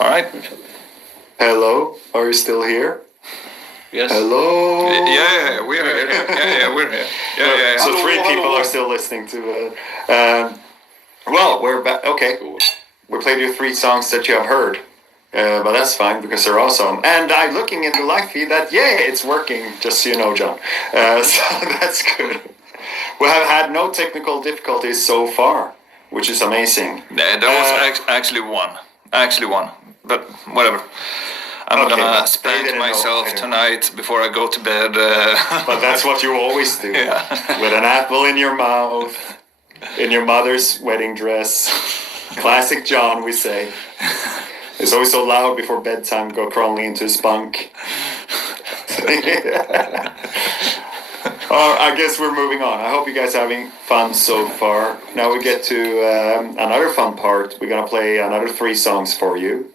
All right. Hello, are you still here? Yes. Hello. Yeah, we're here. Yeah, we're here. Yeah. So Hello, three people hello. are still listening to it. Well, we're back. Okay, we played you 3 songs that you have heard, but that's fine because they're awesome. And I'm looking in the live feed that it's working. Just so you know, John. So that's good. We have had no technical difficulties so far, which is amazing. There was actually one, but whatever. I'm Okay, gonna they spank didn't know. myself tonight before I go to bed. But that's what you always do. With an apple in your mouth, in your mother's wedding dress. Classic John, we say. It's always so loud before bedtime, go crawling into his bunk. I guess we're moving on. I hope you guys are having fun so far. Now we get to another fun part. We're gonna play another 3 songs for you.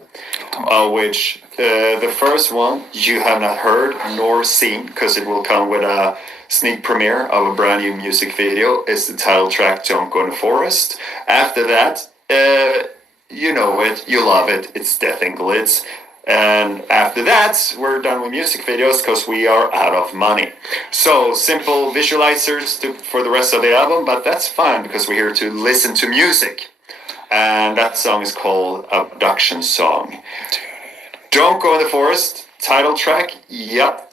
Which the first one you have not heard nor seen because it will come with a sneak premiere of a brand new music video. It's the title track "Don't Go in the Forest." After that, you know it, you love it. It's Death and Glitz. And after that, we're done with music videos because we are out of money. So simple visualizers for the rest of the album, but that's fine because we're here to listen to music. And that song is called Abduction Song. Don't Go in the Forest, title track, yep.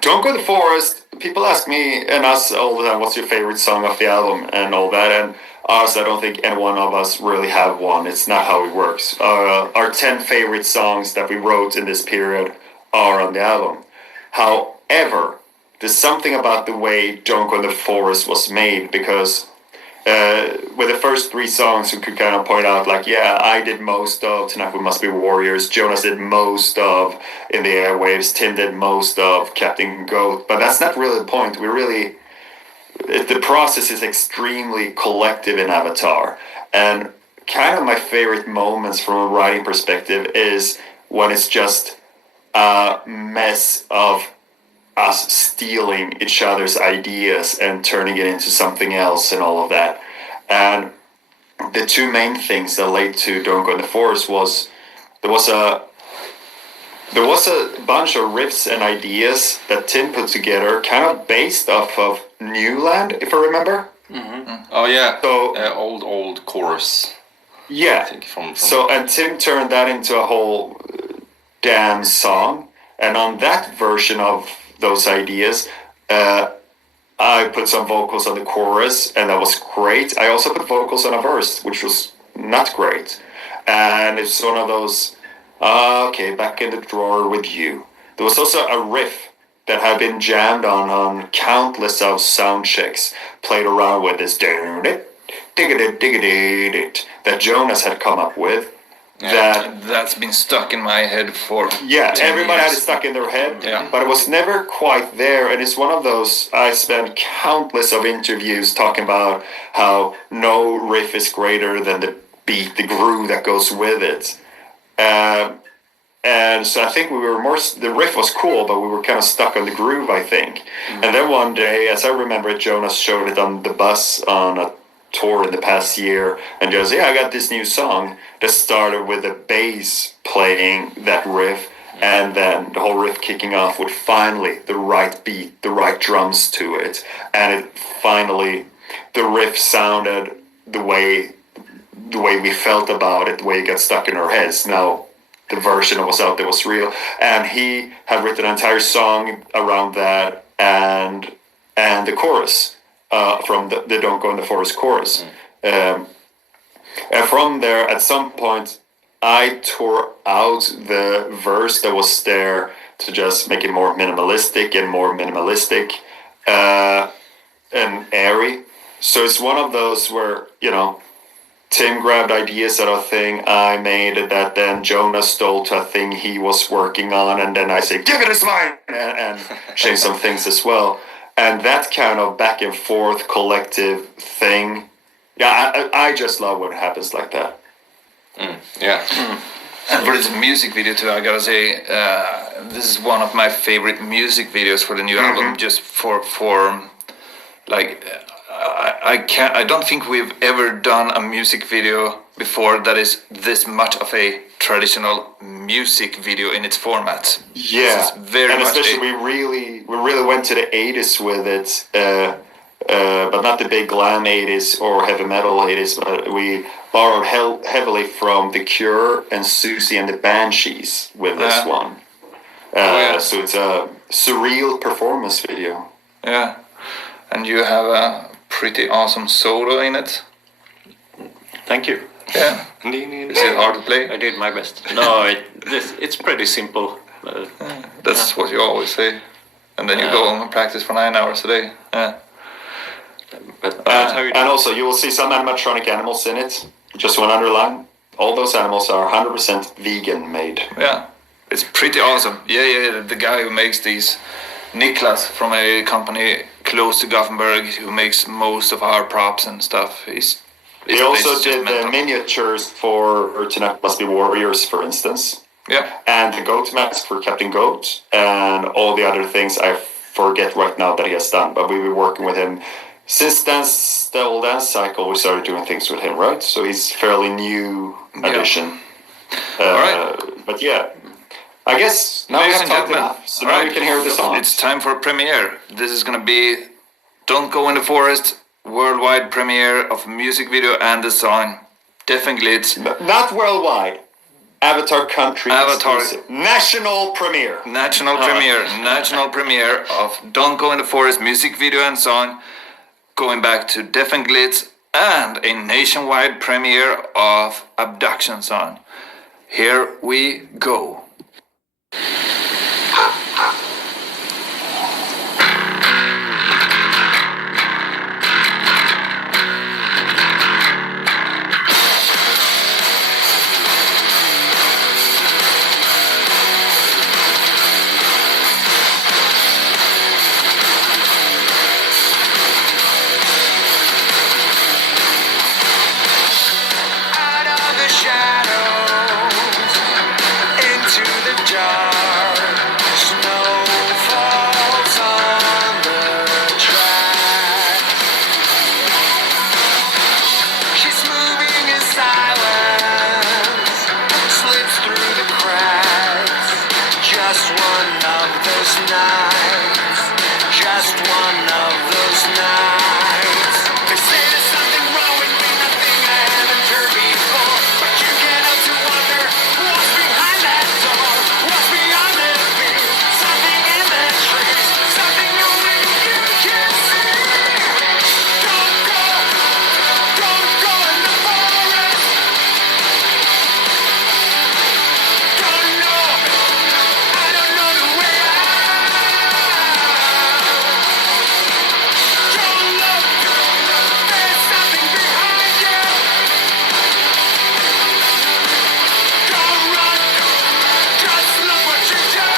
Don't Go in the Forest, people ask me and us all the time, what's your favorite song of the album and all that, and us, I don't think any one of us really have one. It's not how it works. Our 10 favorite songs that we wrote in this period are on the album. However, there's something about the way Don't Go in the Forest was made because with the first 3 songs, we could kind of point out, like, I did most of Tonight We Must Be Warriors, Jonas did most of In the Airwaves, Tim did most of Captain Goat, but that's not really the point. The process is extremely collective in Avatar, and kind of my favorite moments from a writing perspective is when it's just a mess of us stealing each other's ideas and turning it into something else and all of that. And the 2 main things that led to Don't Go in the Forest was there was a bunch of riffs and ideas that Tim put together, kind of based off of Newland, if I remember. Mm-hmm. Oh yeah. So old chorus. yeah. I think from So and Tim turned that into a whole damn song, and on that version of those ideas, I put some vocals on the chorus, and that was great. I also put vocals on a verse, which was not great. And it's one of those, okay, back in the drawer with you. There was also a riff that had been jammed on countless of sound checks, played around with this that Jonas had come up with. That's been stuck in my head for 10 everybody had years. it stuck in their head, Yeah. but it was never quite there. And it's one of those, I spent countless of interviews talking about how no riff is greater than the beat, the groove that goes with it. And so I think the riff was cool, but we were kind of stuck on the groove, I think. And then one day, as I remember it, Jonas showed it on the bus on a tour in the past year, and just, I got this new song that started with the bass playing that riff, and then the whole riff kicking off with finally the right beat, the right drums to it, and the riff sounded the way we felt about it, the way it got stuck in our heads. Now, the version that was out there was real, and he had written an entire song around that, and the chorus. From the Don't Go in the Forest chorus. And from there, at some point, I tore out the verse that was there to just make it more minimalistic and airy. So it's one of those where, Tim grabbed ideas out of a thing I made that then Jonas stole to a thing he was working on, and then I say, give it a smile, and change some things as well. And that kind of back and forth collective thing, I just love when it happens like that. And for this music video too, I gotta say, this is one of my favorite music videos for the new album. Just for like, I don't think we've ever done a music video before that is this much of a traditional music video in its format. Yeah, This is very and much especially we really went to the 80s with it, but not the big glam 80s or heavy metal 80s, but we borrowed heavily from The Cure and Susie and the Banshees with this one. yeah. So it's a surreal performance video. Yeah, and you have a pretty awesome solo in it. Thank you. Yeah, is it hard to play? I did my best. No, it's pretty simple. That's what you always say. And then you go home and practice for 9 hours a day. Yeah. But that's how you do And it. also, you will see some animatronic animals in it. Just want to underline, all those animals are 100% vegan made. Yeah, it's pretty awesome. Yeah. The guy who makes these, Niklas from a company close to Gothenburg, who makes most of our props and stuff. He also just did the mental. miniatures for Tonight Must Be Warriors, for instance. Yeah, And the goat mask for Captain Goat, and all the other things I forget right now that he has done. But we've been working with him since the old dance cycle. We started doing things with him, right? So he's fairly new addition. Alright. But yeah, I guess now we ladies have and talked gentlemen, enough. So now we can hear the song. It's time for a premiere. This is gonna be Don't Go in the Forest, worldwide premiere of music video and the song. Definitely it's Not worldwide. Avatar country Avatar. exclusive. National premiere. national premiere of Don't Go in the Forest music video and song, going back to Def and Glitz, and a nationwide premiere of Abduction song. Here we go. Out of the shadows, into the dark, snow falls on the track. She's moving in silence, slips through the cracks. Just one of those nights, just one of those nights. They say there's something wrong with me, nothing I haven't heard before. But you can't help to wonder what's behind that door, what's beyond the view. Something in the trees, something only you can see. Don't go in the forest. Don't know, I don't know the way out. Don't look, there's something behind you. Don't run, just look what you've done.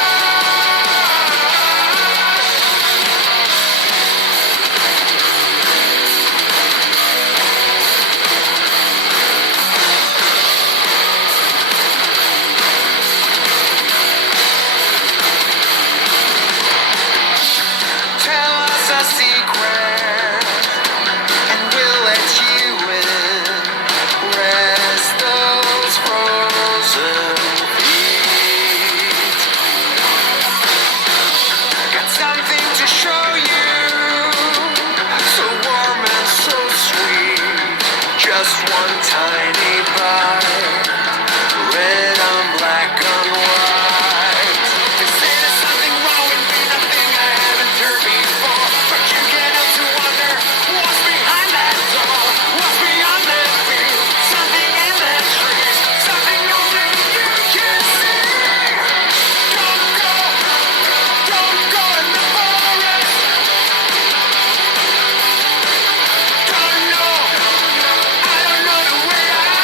Tell us a secret, and we'll let you in. Rest those frozen feet. Got something to show you, so warm and so sweet. Just one tiny bite, red on black on white. They say there's something wrong with me, nothing I haven't heard before. But you can't help to wonder what's behind that door, what's beyond the view. Something in the trees, something only you can see. Don't go in the forest. Don't know, I don't know the way out.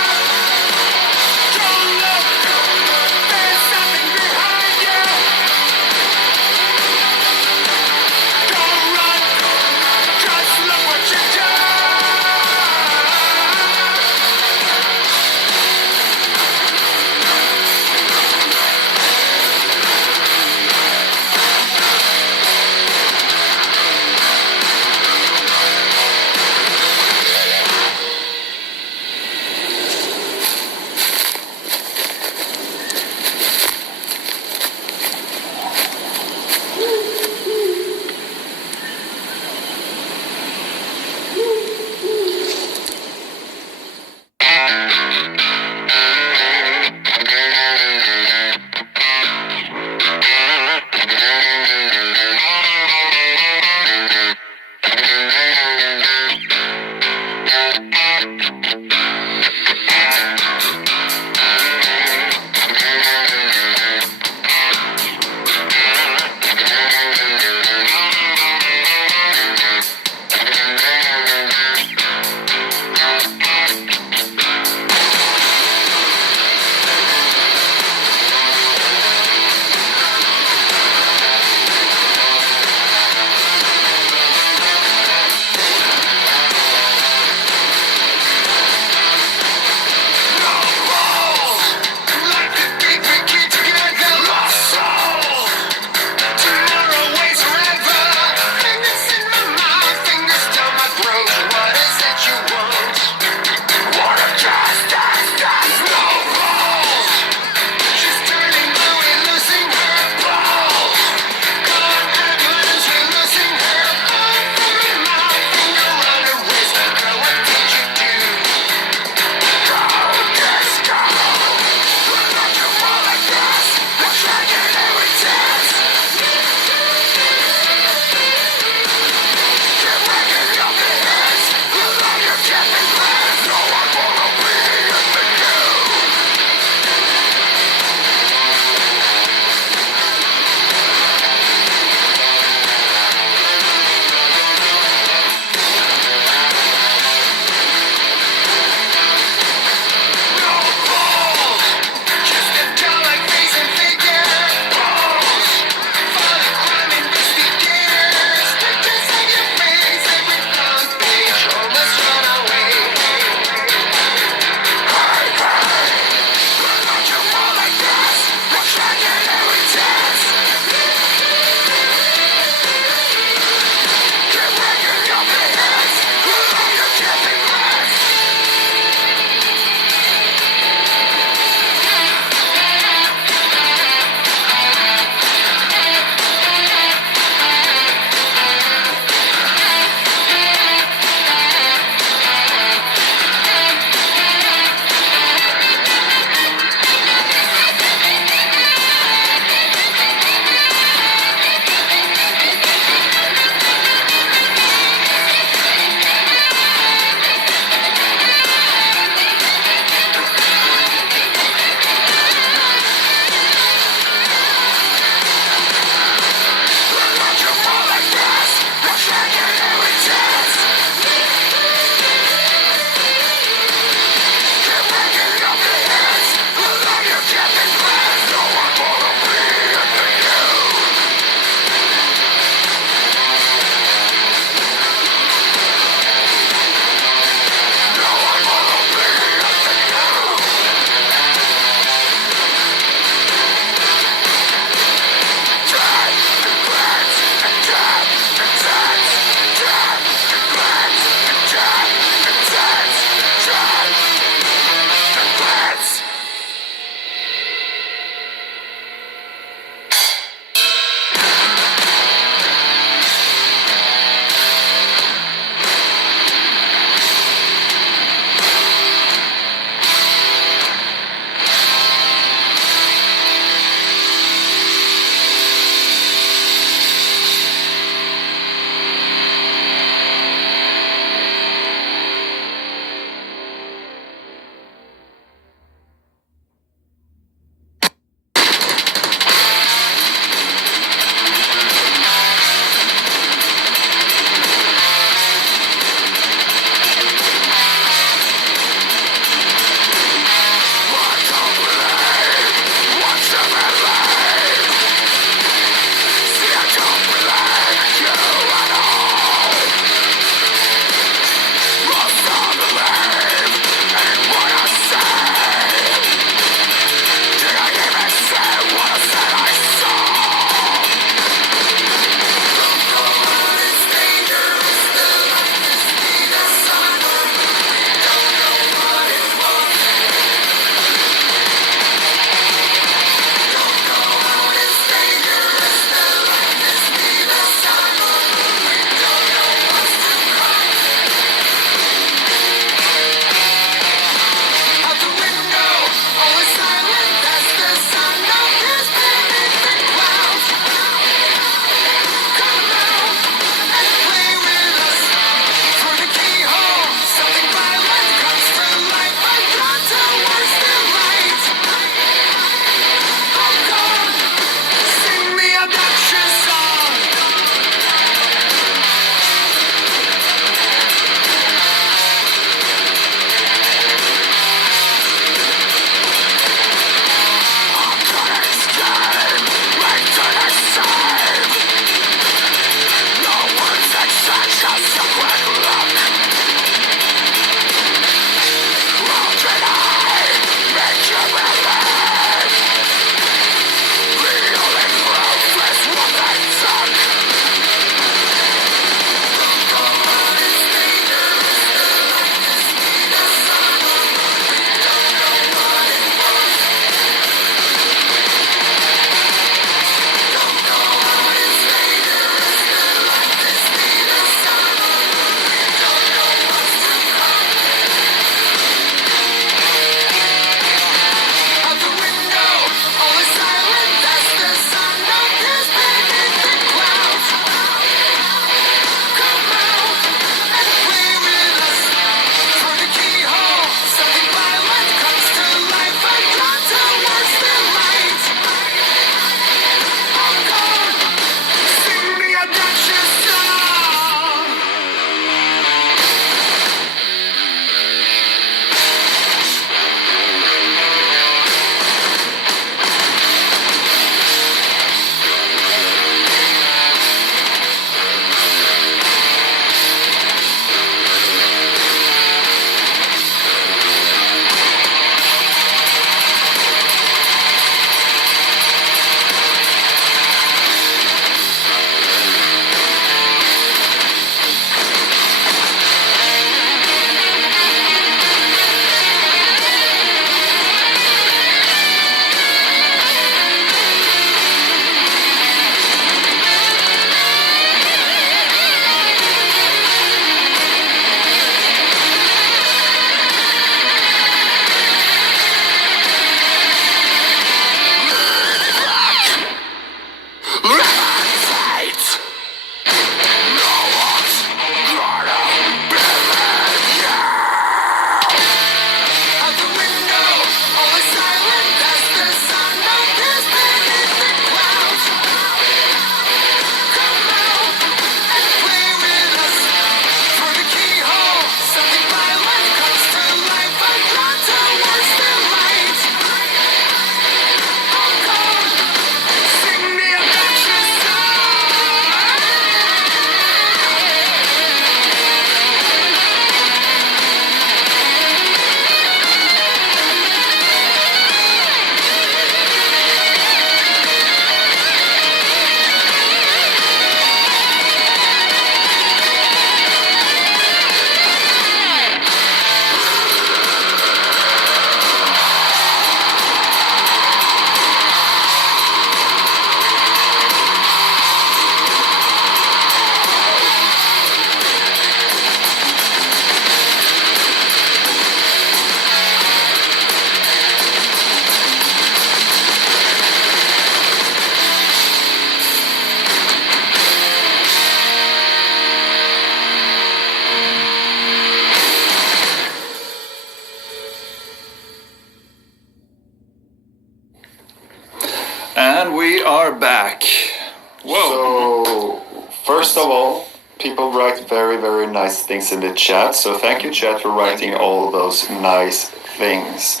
First of all, people write very, very nice things in the chat. So thank you, chat, for writing all those nice things.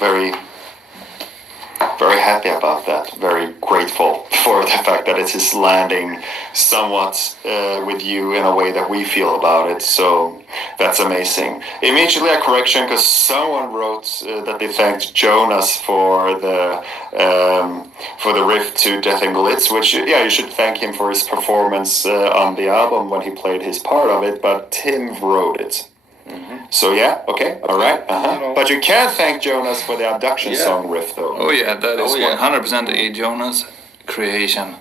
Very, very happy about that. Very grateful for the fact that it is landing somewhat with you in a way that we feel about it. So that's amazing. Immediately a correction, because someone wrote that they thanked Jonas for the riff to Death and Glitz, which, yeah, you should thank him for his performance on the album when he played his part of it, but Tim wrote it. So yeah, okay, all right, But you can't thank Jonas for the Abduction song riff, though. Oh yeah, that is Oh, yeah. 100% a Jonas creation.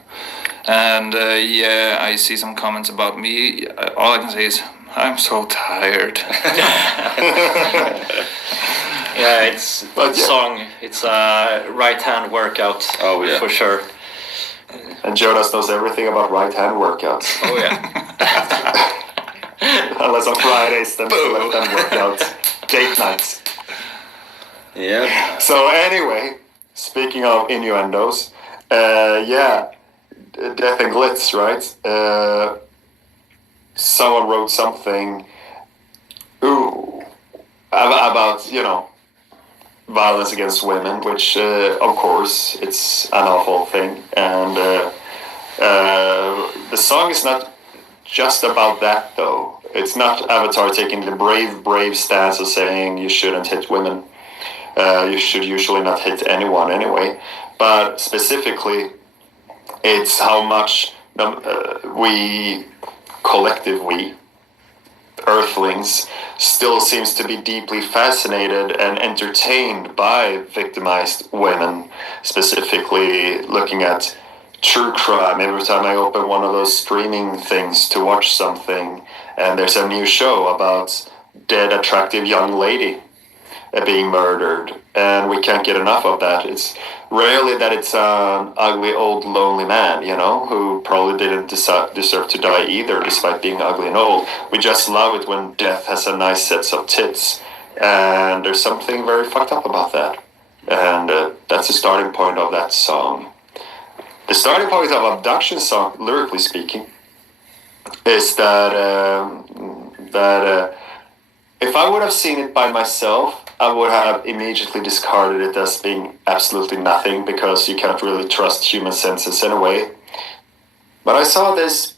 And yeah, I see some comments about me. All I can say is I'm so tired. Yeah, it's But that yeah. song. It's a right hand workout. Oh, yeah. for sure. And Jonas knows everything about right-hand workouts. Oh yeah. Unless on Fridays, then it's left-hand workouts. Date nights. Yeah. So anyway, speaking of innuendos, yeah, Death and Glitz, right? Someone wrote something about, you know, violence against women, which, of course, it's an awful thing. And the song is not just about that, though. It's not Avatar taking the brave stance of saying you shouldn't hit women. You should usually not hit anyone anyway. But specifically, it's how much we, Earthlings, still seems to be deeply fascinated and entertained by victimized women, specifically looking at true crime. Every time I open one of those streaming things to watch something, and there's a new show about dead, attractive young lady being murdered, and we can't get enough of that. It's rarely that it's an ugly old lonely man, you know, who probably didn't deserve to die either, despite being ugly and old. We just love it when death has a nice set of tits, and there's something very fucked up about that. And that's the starting point of that song. The starting point of Abduction song, lyrically speaking, is that if I would have seen it by myself, I would have immediately discarded it as being absolutely nothing, because you can't really trust human senses in a way. But I saw this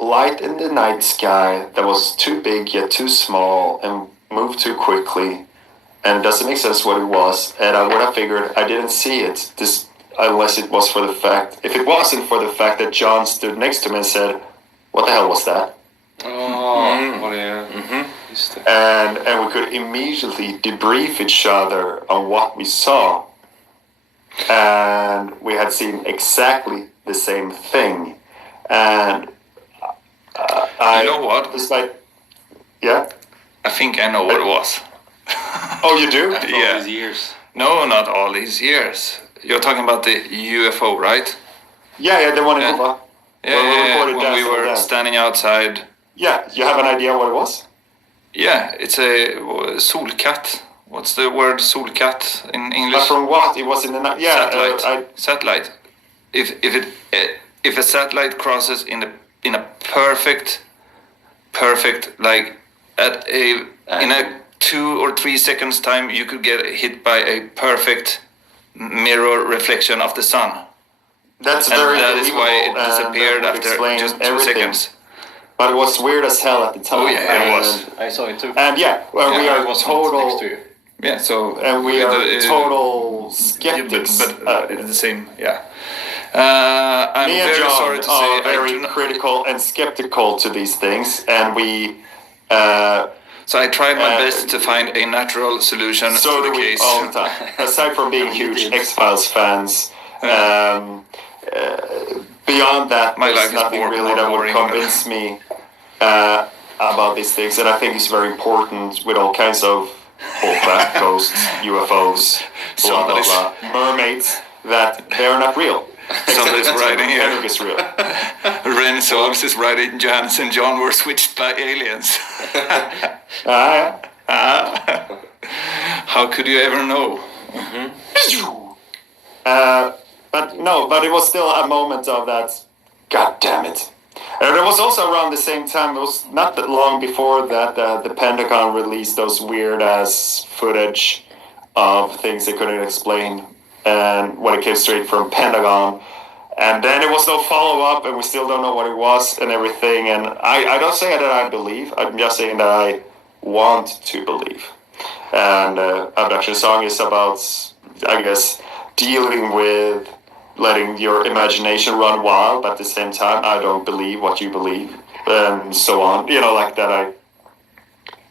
light in the night sky that was too big yet too small and moved too quickly, and it doesn't make sense what it was, and I would have figured I didn't see it, unless it was for the fact, if it wasn't for the fact that John stood next to me and said, "What the hell was that?" Oh, what yeah. Just det. And we could immediately debrief each other on what we saw, and we had seen exactly the same thing. And You know what? despite, yeah. I think I know what it was. Oh, you do? After Yeah. all these years. No, not all these years. You're talking about the UFO, right? Yeah, the one in Yeah. Hova. Yeah, Well, we yeah, recorded when that we for were that. standing outside. Yeah, you have an idea what it was? Yeah, it's a solkatt. What's the word solkatt in But English? from what? It was in the night. Yeah, Satellite. Satellite. If a satellite crosses in a perfect like in a 2 or 3 seconds time, you could get hit by a perfect mirror reflection of the sun, that's and very that is why it believable, and disappeared that would after explain just 2 everything. seconds. But it was weird as hell at the time. Oh, yeah, it was. I saw it too. And yeah, well, we I are was total, next to you. Yeah, so and we are total yeah, skeptics. but it's the same. Yeah. I'm Me and very John sorry to say are I do very not- critical and skeptical to these things, and we. So I tried my best to find a natural solution So to do the we case. all the time. Aside from being huge X-Files fans, beyond that, My life there's is nothing more really that would boring. convince me about these things. And I think it's very important with all kinds of bullcrap, ghosts, UFOs, blah, blah, Somebody's- blah, mermaids, that they're not real. Somebody's writing here. Henrik is real. Ren Solms is writing Jonas and John were switched by aliens. Yeah. How could you ever know? But it was still a moment of that. God damn it! And it was also around the same time, it was not that long before that the Pentagon released those weird-ass footage of things they couldn't explain, and when it came straight from Pentagon. And then there was no follow-up, and we still don't know what it was and everything. And I don't say that I believe, I'm just saying that I want to believe. And Abduction Song is about, I guess, dealing with letting your imagination run wild, but at the same time, I don't believe what you believe, and so on. You know, like that.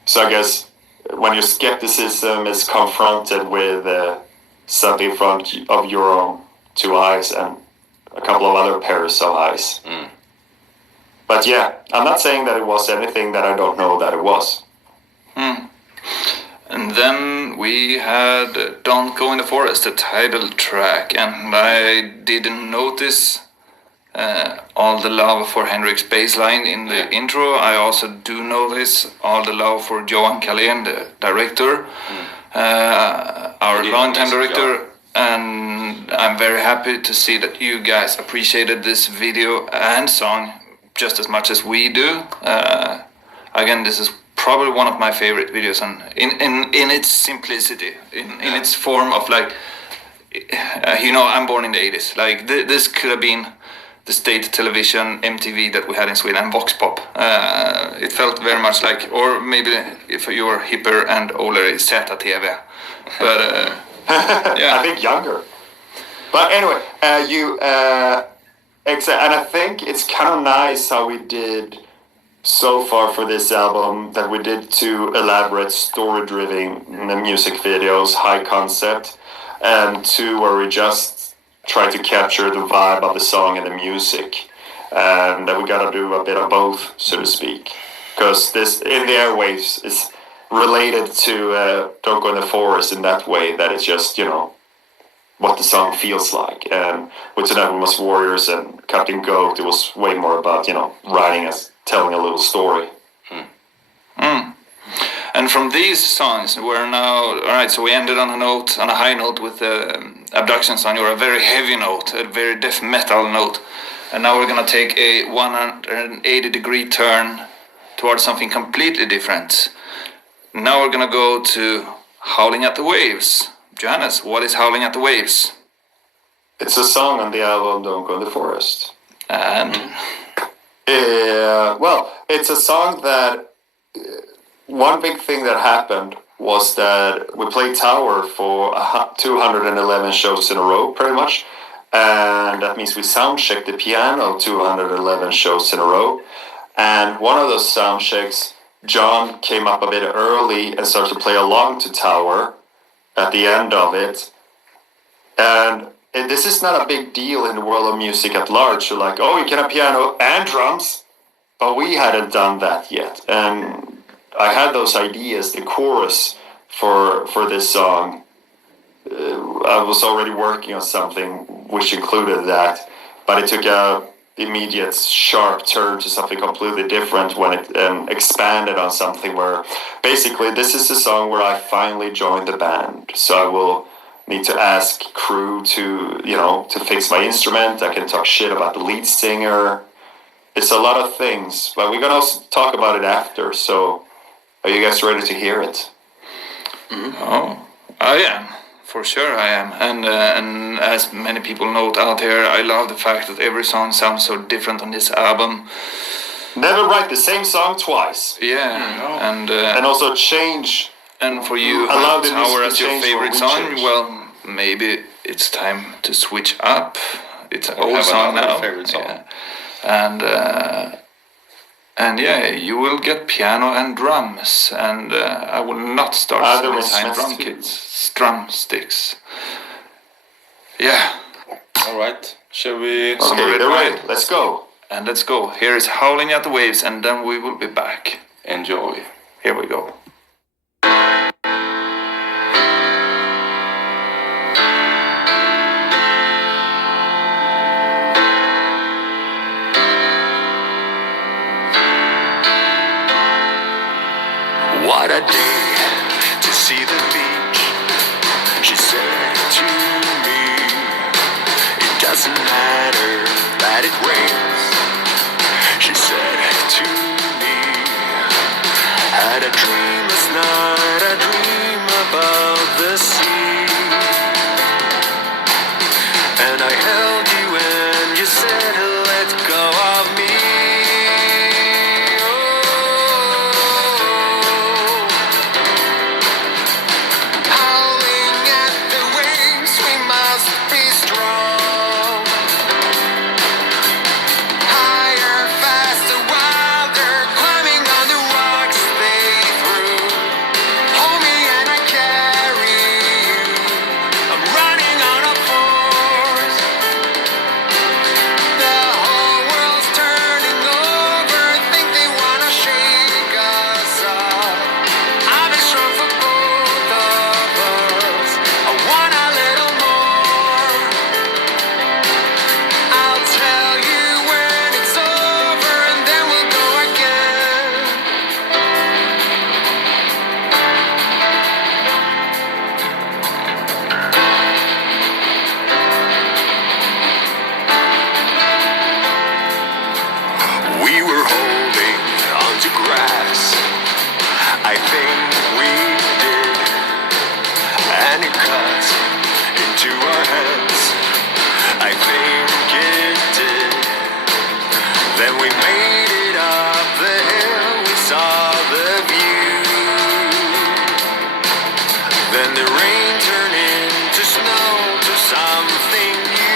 So I guess when your skepticism is confronted with something in front of your own two eyes and a couple of other pairs of eyes. But yeah, I'm not saying that it was anything that I don't know that it was. And then we had Don't Go in the Forest, the title track, and I didn't notice all the love for Henrik's bass line in the intro. I also do notice all the love for Johan Kalén, the director, our longtime director, and I'm very happy to see that you guys appreciated this video and song just as much as we do. Again, this is probably one of my favorite videos, and in its simplicity, in its form of like, I'm born in the 80s. Like this could have been the state television MTV that we had in Sweden, and Vox Pop. It felt very much like, or maybe if you were hipper and older, it's ZTV. But yeah, I think younger. But anyway, and I think it's kind of nice how we did so far for this album, that we did two elaborate story-driven music videos, high concept, and two where we just try to capture the vibe of the song and the music, and that we gotta do a bit of both, so to speak, because this in the airwaves is related to Don't Go in the Forest in that way, that it's just, what the song feels like. And with Tonight We Must Warriors and Captain Goat, it was way more about, writing as telling a little story. And from these songs, we're now, alright, so we ended on a high note with Abduction Song, or a very heavy note, a very death metal note. And now we're gonna take a 180-degree turn towards something completely different. Now we're gonna go to Howling at the Waves. Johannes, what is Howling at the Waves? It's a song on the album Don't Go in the Forest. And? Well, it's a song that... one big thing that happened was that we played Tower for 211 shows in a row, pretty much. And that means we sound-checked the piano 211 shows in a row. And one of those sound checks, John came up a bit early and started to play along to Tower at the end of it. And this is not a big deal in the world of music at large. So like, you can have piano and drums. But we hadn't done that yet. And I had those ideas, the chorus for this song. I was already working on something which included that. But it took a immediate sharp turn to something completely different when it expanded on something where basically this is the song where I finally joined the band. So I will need to ask crew to fix my instrument. I can talk shit about the lead singer. It's a lot of things, but we're gonna also talk about it after. So are you guys ready to hear it? Oh, I am. For sure I am, and as many people note out here, I love the fact that every song sounds so different on this album. Never write the same song twice. Yeah, and also change. And for you, allow the Tower music as to your change favorite when we song, change. well, maybe it's time to switch up. It's an Or old have song another now. favorite song. Yeah. And yeah, you will get piano and drums, and I will not start Other design instruments drum too. kits, drumsticks. Yeah, Alright, shall we... Okay, they're ready. Let's go. and let's go. Here is Howling at the Waves, and then we will be back. Enjoy. Here we go. What a day to see the beach, she said to me. It doesn't matter that it rains, she said. had a dream last night, a dream about the sea. And I held you and you said, let go of me. Howling at the waves, we must be strong. Higher, faster, wilder, climbing on the rocks they threw. Hold me and I carry you. I'm running on a force. The whole world's turning over, think they wanna shake us up. I'll be strong for both of us. I want a little more. I'll tell you when it's over, and then we'll go again. We were holding onto grass, I think we did, and it cut into our hands, I think it did. Then we made it up the hill, we saw the view. Then the rain turned into snow, to something new.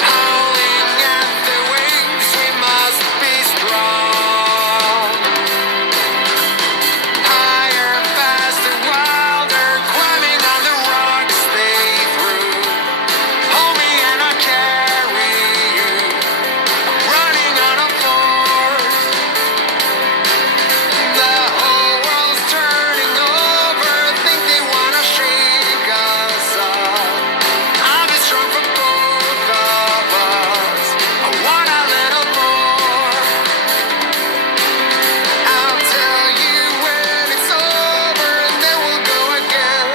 Howling at the waves, we must be strong. Higher, faster, wilder, climbing on the rocks they threw. Hold me and I'll carry you. I'm running on a force. The whole world's turning over, think they wanna shake us up. I'll be strong for both of us. I want a little more. I'll tell you when it's over, and then we'll go again.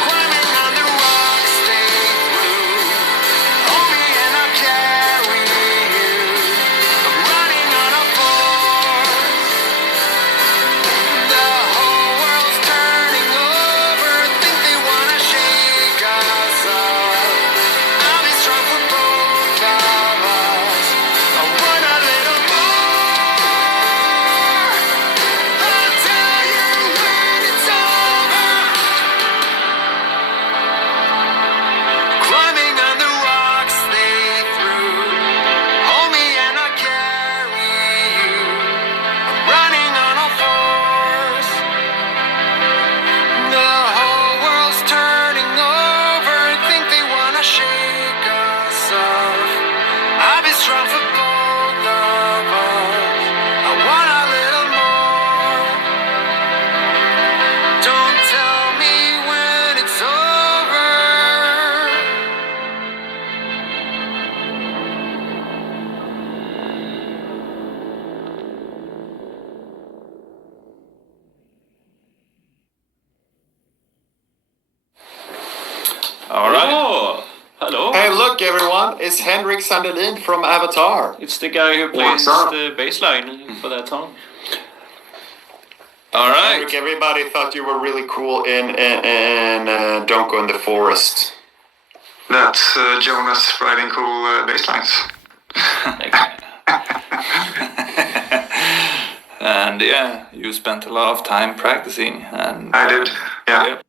Climbing on the rocks they threw. Hold me and I'll carry you. I'm running on a force. The whole world's turning over, think they wanna shake us up. I'll be strong for both of us. I want a little more. I'll tell you when it's over. Climbing on the rocks they threw. Hold me and I'll carry you. I'm running on a force. The whole world's turning over, think they wanna shake us off. I'll be strong for both of us. I want a little more. Don't tell me when it's over. All right. Oh, hello. Hey, look everyone, it's Henrik Sandelin from Avatar. It's the guy who plays What's up? the bass line for that song. All right. Henrik, everybody thought you were really cool in Don't Go in the Forest. That's Jonas writing cool bass lines. And yeah, you spent a lot of time practicing. And I did, yeah. Yep.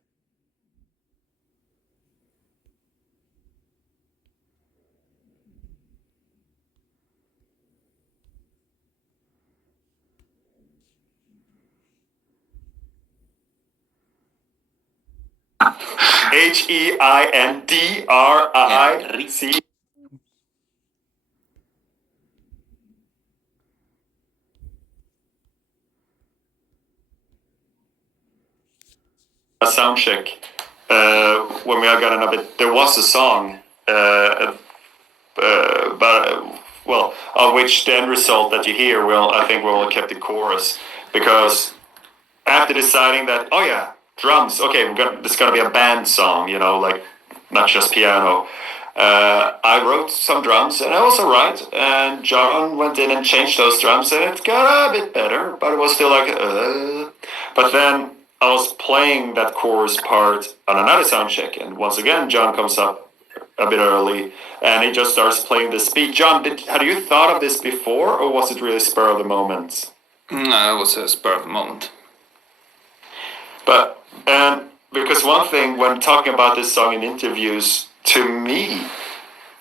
Heindric. A sound check. When we got another, there was a song, of which the end result that you hear, I think we only kept the chorus because after deciding that, oh yeah, drums, okay, there's gonna be a band song, like not just piano. I wrote some drums and I was alright, and John went in and changed those drums, and it got a bit better, but it was still like, But then I was playing that chorus part on another sound check, and once again, John comes up a bit early, and he just starts playing this beat. John, had you thought of this before, or was it really spur of the moment? No, it was a spur of the moment. But, and because one thing when talking about this song in interviews, to me,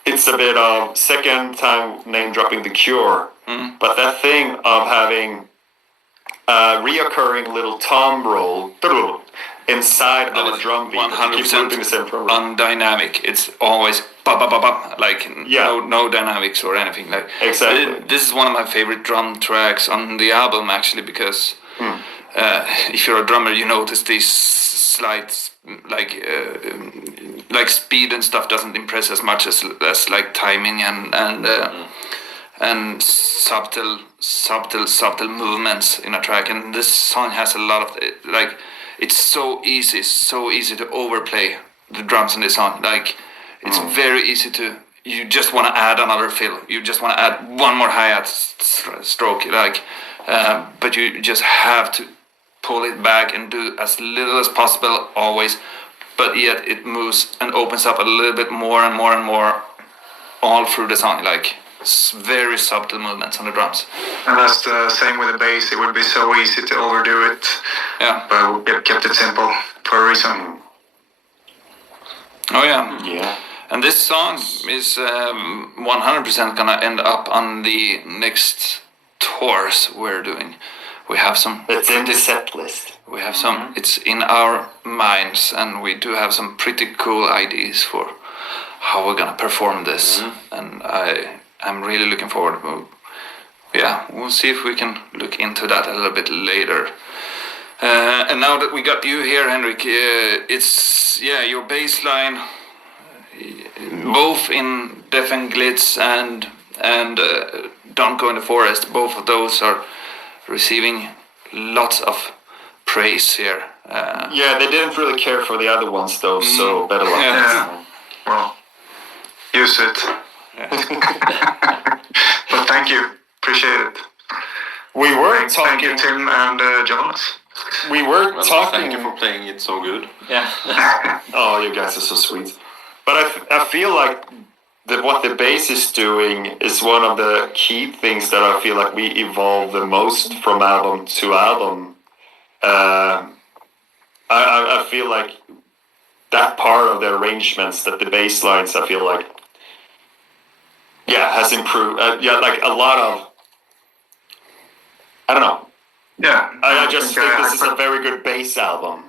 it's a bit of second time name dropping The Cure, but that thing of having a reoccurring little tom roll inside of a drum beat, 100% undynamic. It's always ba ba ba ba, like no dynamics or anything. Like exactly. This is one of my favorite drum tracks on the album, actually, because if you're a drummer, you notice these slight like speed and stuff doesn't impress as much as like timing and subtle movements in a track. And this song has a lot of like, it's so easy to overplay the drums in this song. Like, it's very easy to, you just want to add another fill, you just want to add one more hi-hat stroke, like, but you just have to pull it back and do as little as possible always, but yet it moves and opens up a little bit more and more and more all through the song. Like, it's very subtle movements on the drums. And that's the same with the bass. It would be so easy to overdo it. Yeah. But we kept it simple for a reason. Oh yeah. Yeah. And this song is 100% gonna end up on the next tours we're doing. We have some. It's in the set list. We have some. It's in our minds, and we do have some pretty cool ideas for how we're gonna perform this. And I'm really looking forward. We'll see if we can look into that a little bit later. And now that we got you here, Henrik, it's your bass line, both in Death and Glitz and Don't Go in the Forest. Both of those are receiving lots of praise here. They didn't really care for the other ones though, so better luck. Yeah. Well, use it. But thank you. Appreciate it. We were talking. Thank you, Tim and Jonas. We were talking. Thank you for playing it so good. Yeah. Oh, you guys are so sweet. But I feel like what the bass is doing is one of the key things that I feel like we evolve the most from album to album. I feel like that part of the arrangements, that the bass lines, I feel like, has improved. Like a lot of, I don't know. Yeah. I just think this is a very good bass album.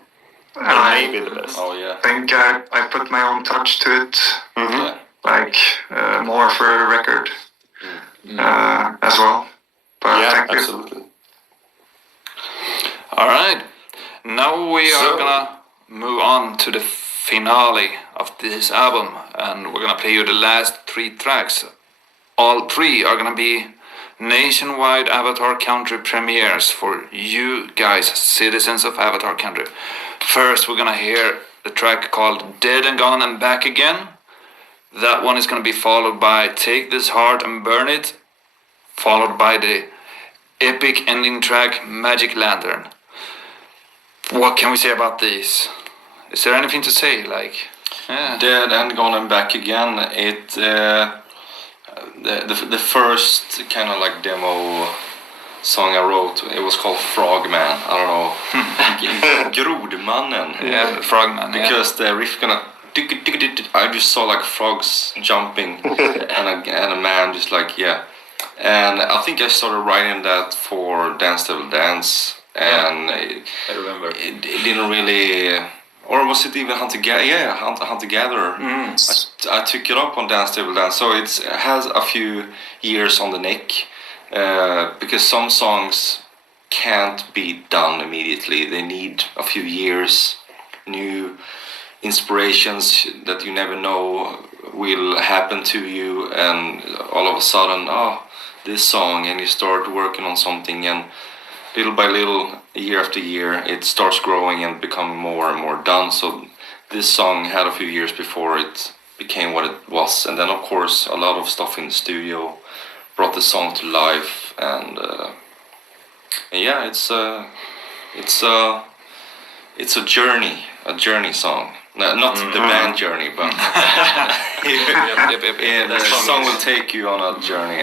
Maybe the best. Oh yeah. I think I put my own touch to it. Mm-hmm. Like more for a record as well. But thank you. Absolutely. All right. Now we are gonna move on to the finale of this album, and we're gonna play you the last 3 tracks. All 3 are gonna be nationwide Avatar Country premieres for you guys, citizens of Avatar Country. First, we're gonna hear the track called Dead and Gone and Back Again. That one is gonna be followed by Take This Heart and Burn It, followed by the epic ending track Magic Lantern. What can we say about these? Is there anything to say? Like, Dead and Gone and Back Again. It the first kind of like demo song I wrote, it was called Frogman. I don't know. Grodmannen. Yeah, Frogman. Because the riff gonna. I just saw like frogs jumping and a man just like and I think I started writing that for Dance Devil Dance, and I remember it didn't really or was it even Hunter Gatherer? Yeah, Hunter Gatherer. I took it up on Dance Devil Dance, so it has a few years on the neck, because some songs can't be done immediately. They need a few years, new inspirations that you never know will happen to you, and all of a sudden, this song, and you start working on something, and little by little, year after year, it starts growing and becoming more and more done. So this song had a few years before it became what it was, and then of course a lot of stuff in the studio brought the song to life, and yeah, it's a journey song. No, not the band journey, but yeah, the song will take you on a journey.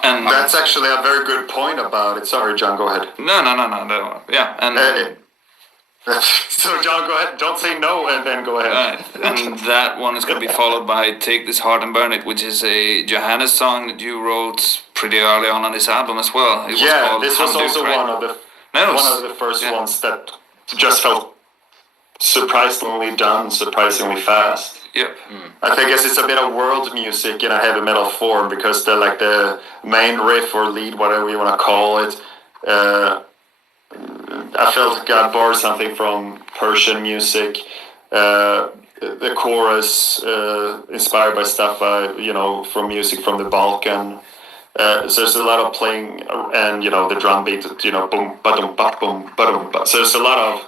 And That's actually a very good point about it. Sorry, John, go ahead. no. Yeah, and So, John, go ahead. Don't say no, and then go ahead. and that one is going to be followed by "Take This Heart and Burn It," which is a Johannes song that you wrote pretty early on this album as well. It was Yeah, called this was Hamduk, also right? one of the No, it was- one of the first yeah. ones that just felt surprisingly done, surprisingly fast. Yep. I think it's a bit of world music in a heavy metal form, because the main riff or lead, whatever you want to call it, I felt it got borrowed something from Persian music. The chorus inspired by stuff from music from the Balkan. So there's a lot of playing, and the drum beat, boom, ba-dum, ba-boom, ba-dum, ba. So there's a lot of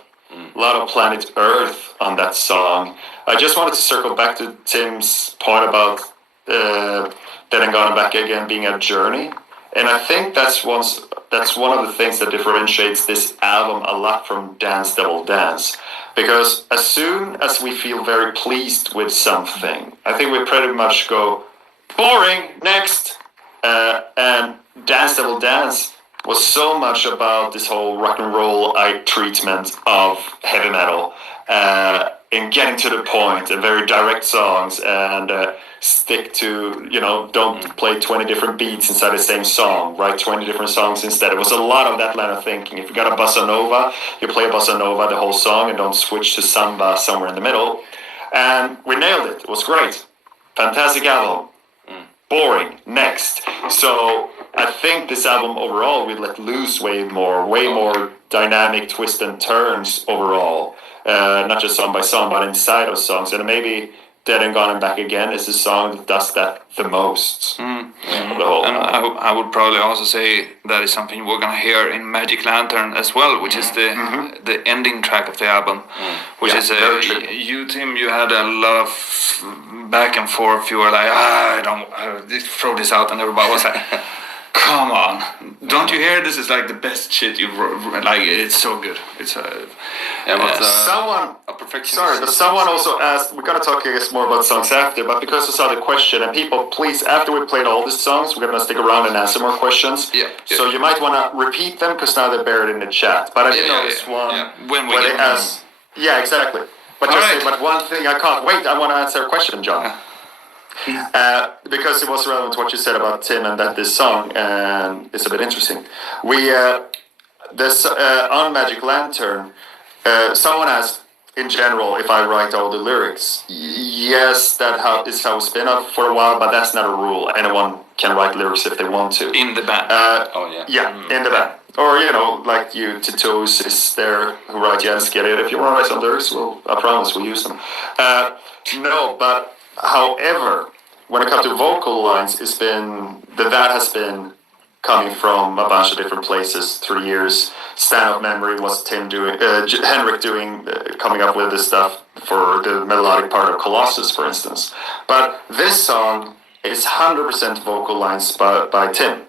planet Earth on that song. I just wanted to circle back to Tim's point about Dead and Gone Back Again being a journey, and I think that's one of the things that differentiates this album a lot from Dance Devil Dance, because as soon as we feel very pleased with something, I think we pretty much go boring, next. And Dance Devil Dance was so much about this whole rock and roll treatment of heavy metal, in getting to the point, and very direct songs, and stick to, don't play 20 different beats inside the same song, write 20 different songs instead. It was a lot of that line of thinking. If you got a bossa nova, you play a bossa nova the whole song and don't switch to samba somewhere in the middle. And we nailed it. It was great. Fantastic album. Boring. Next. So I think this album overall we let loose way more dynamic twists and turns overall. Not just song by song, but inside of songs. And maybe Dead and Gone and Back Again is the song that does that the most. Of the whole And album. I would probably also say that is something we're gonna hear in Magic Lantern as well, which is the ending track of the album, which Yeah, is very true. you, Tim. You had a lot of back and forth. You were like, I don't throw this out, and everybody was like, come on, don't you hear? This is like the best shit you've like. It's so good. It's Someone a perfectionist. Sorry, but someone also asked, we're going to talk, I guess, more about songs after, but because I saw the question, and people, please, after we played all the songs, we're going to stick around and answer more questions. Yeah. So you might want to repeat them, because now they're buried in the chat. But I did notice one When we where get they asked... Yeah, exactly. But but one thing I can't wait, I want to answer a question, John. Because it was relevant to what you said about Tim and that this song, and it's a bit interesting. On Magic Lantern, someone asked, in general, if I write all the lyrics. Yes, that is how it's been up for a while, but that's not a rule. Anyone can write lyrics if they want to. in the band. Yeah, in the band. Or, like you, Titos is there who write Jens, get it. If you want to write some lyrics, I promise we'll use them. No, but however, when it comes to vocal lines, it's been, that has been coming from a bunch of different places through the years. Stand Up Memory was Tim doing, Henrik doing, coming up with this stuff for the melodic part of Colossus, for instance. But this song is 100% vocal lines by Tim.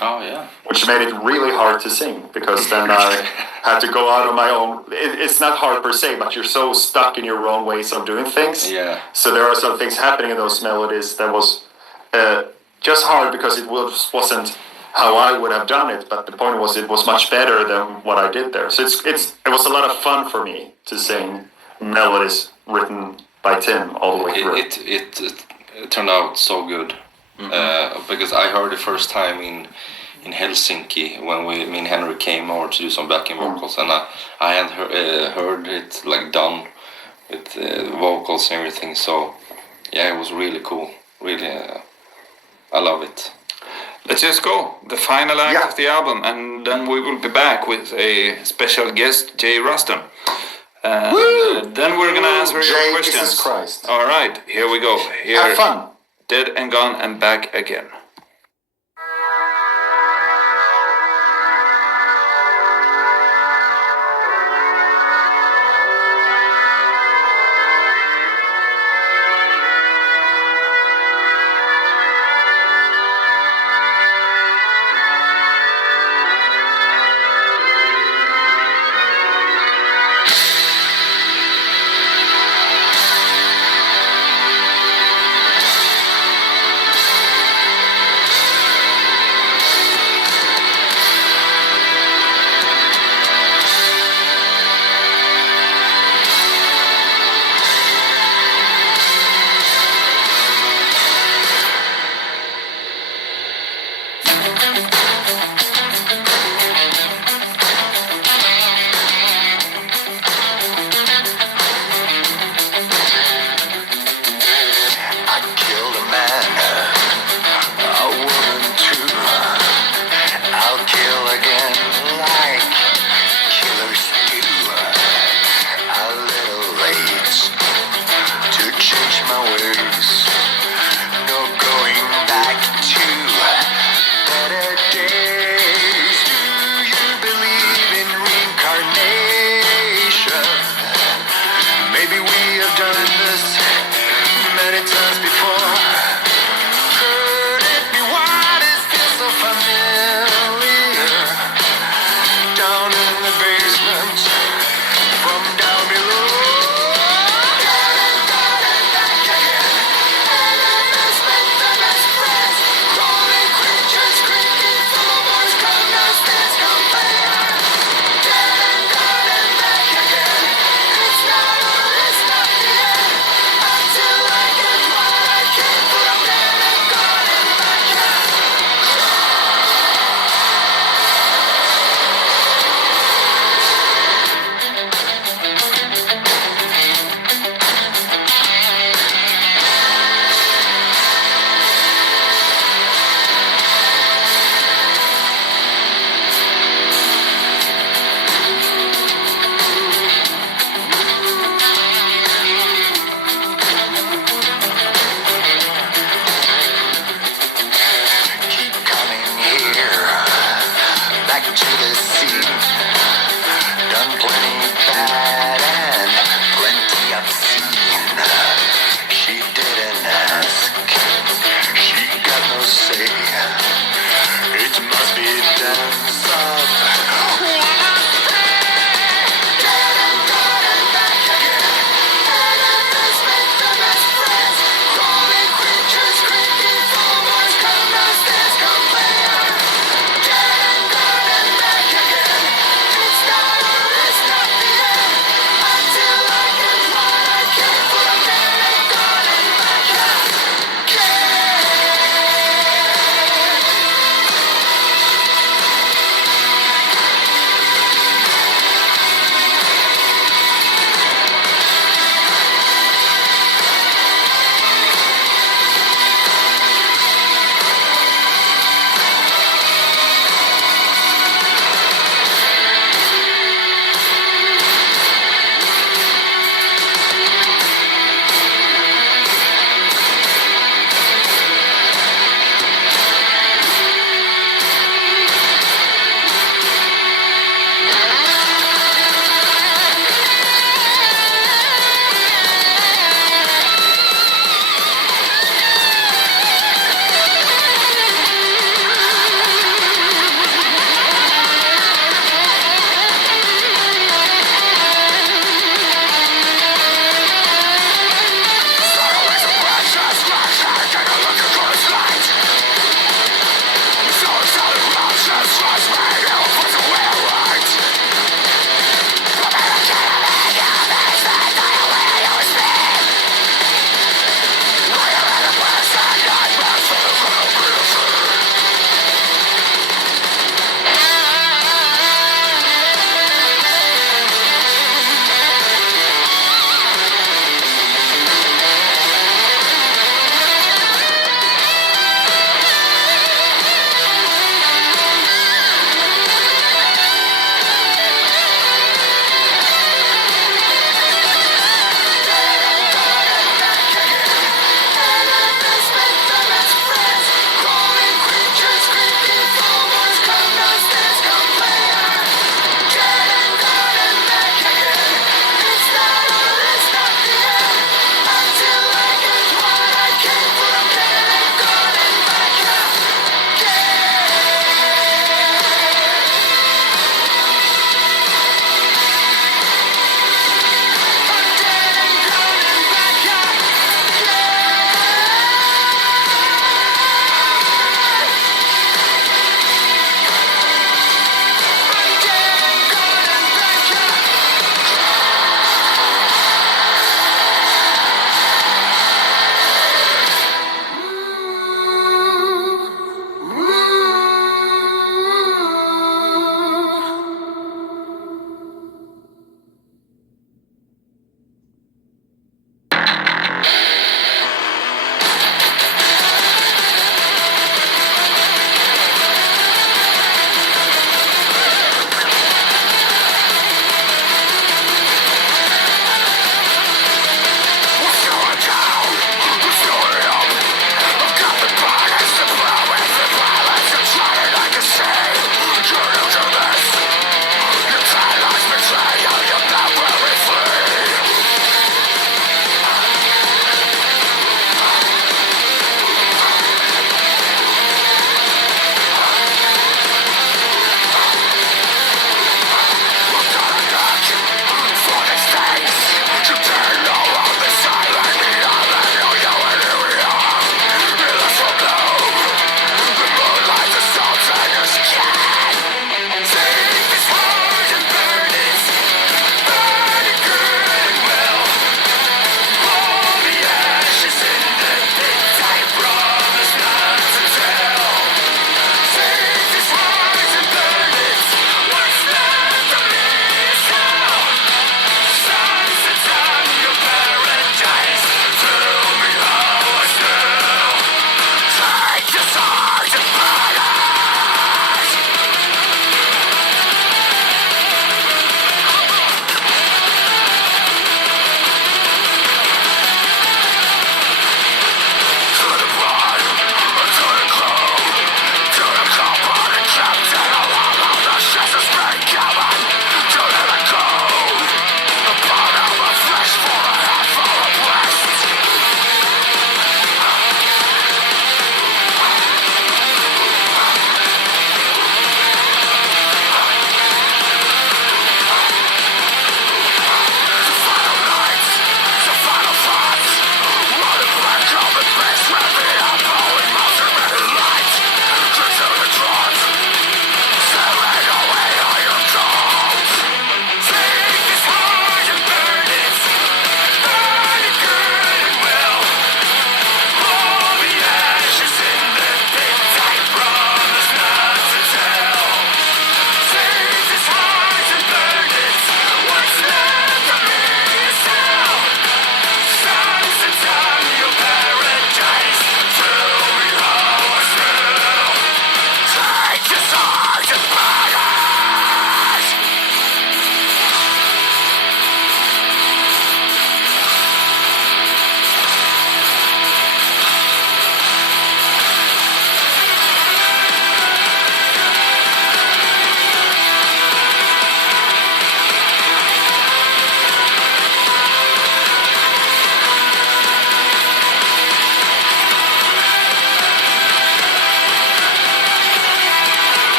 Oh yeah. Which made it really hard to sing, because then I had to go out on my own. It's not hard per se, but you're so stuck in your own ways of doing things. Yeah. So there are some things happening in those melodies that was just hard, because it wasn't how I would have done it. But the point was, it was much better than what I did there. So it was a lot of fun for me to sing melodies written by Tim all the way through. It turned out so good. Because I heard the first time in Helsinki when me and Henry came over to do some backing vocals, and I hadn't heard it like done with vocals and everything. So yeah, it was really cool. Really, I love it. Let's just go. The final act Yeah. of the album, and then we will be back with a special guest, Jay Ruston. Then we're gonna answer your Jay, questions. Jesus Christ. All right, here we go. Here, Have fun. Dead and Gone and Back Again. Thank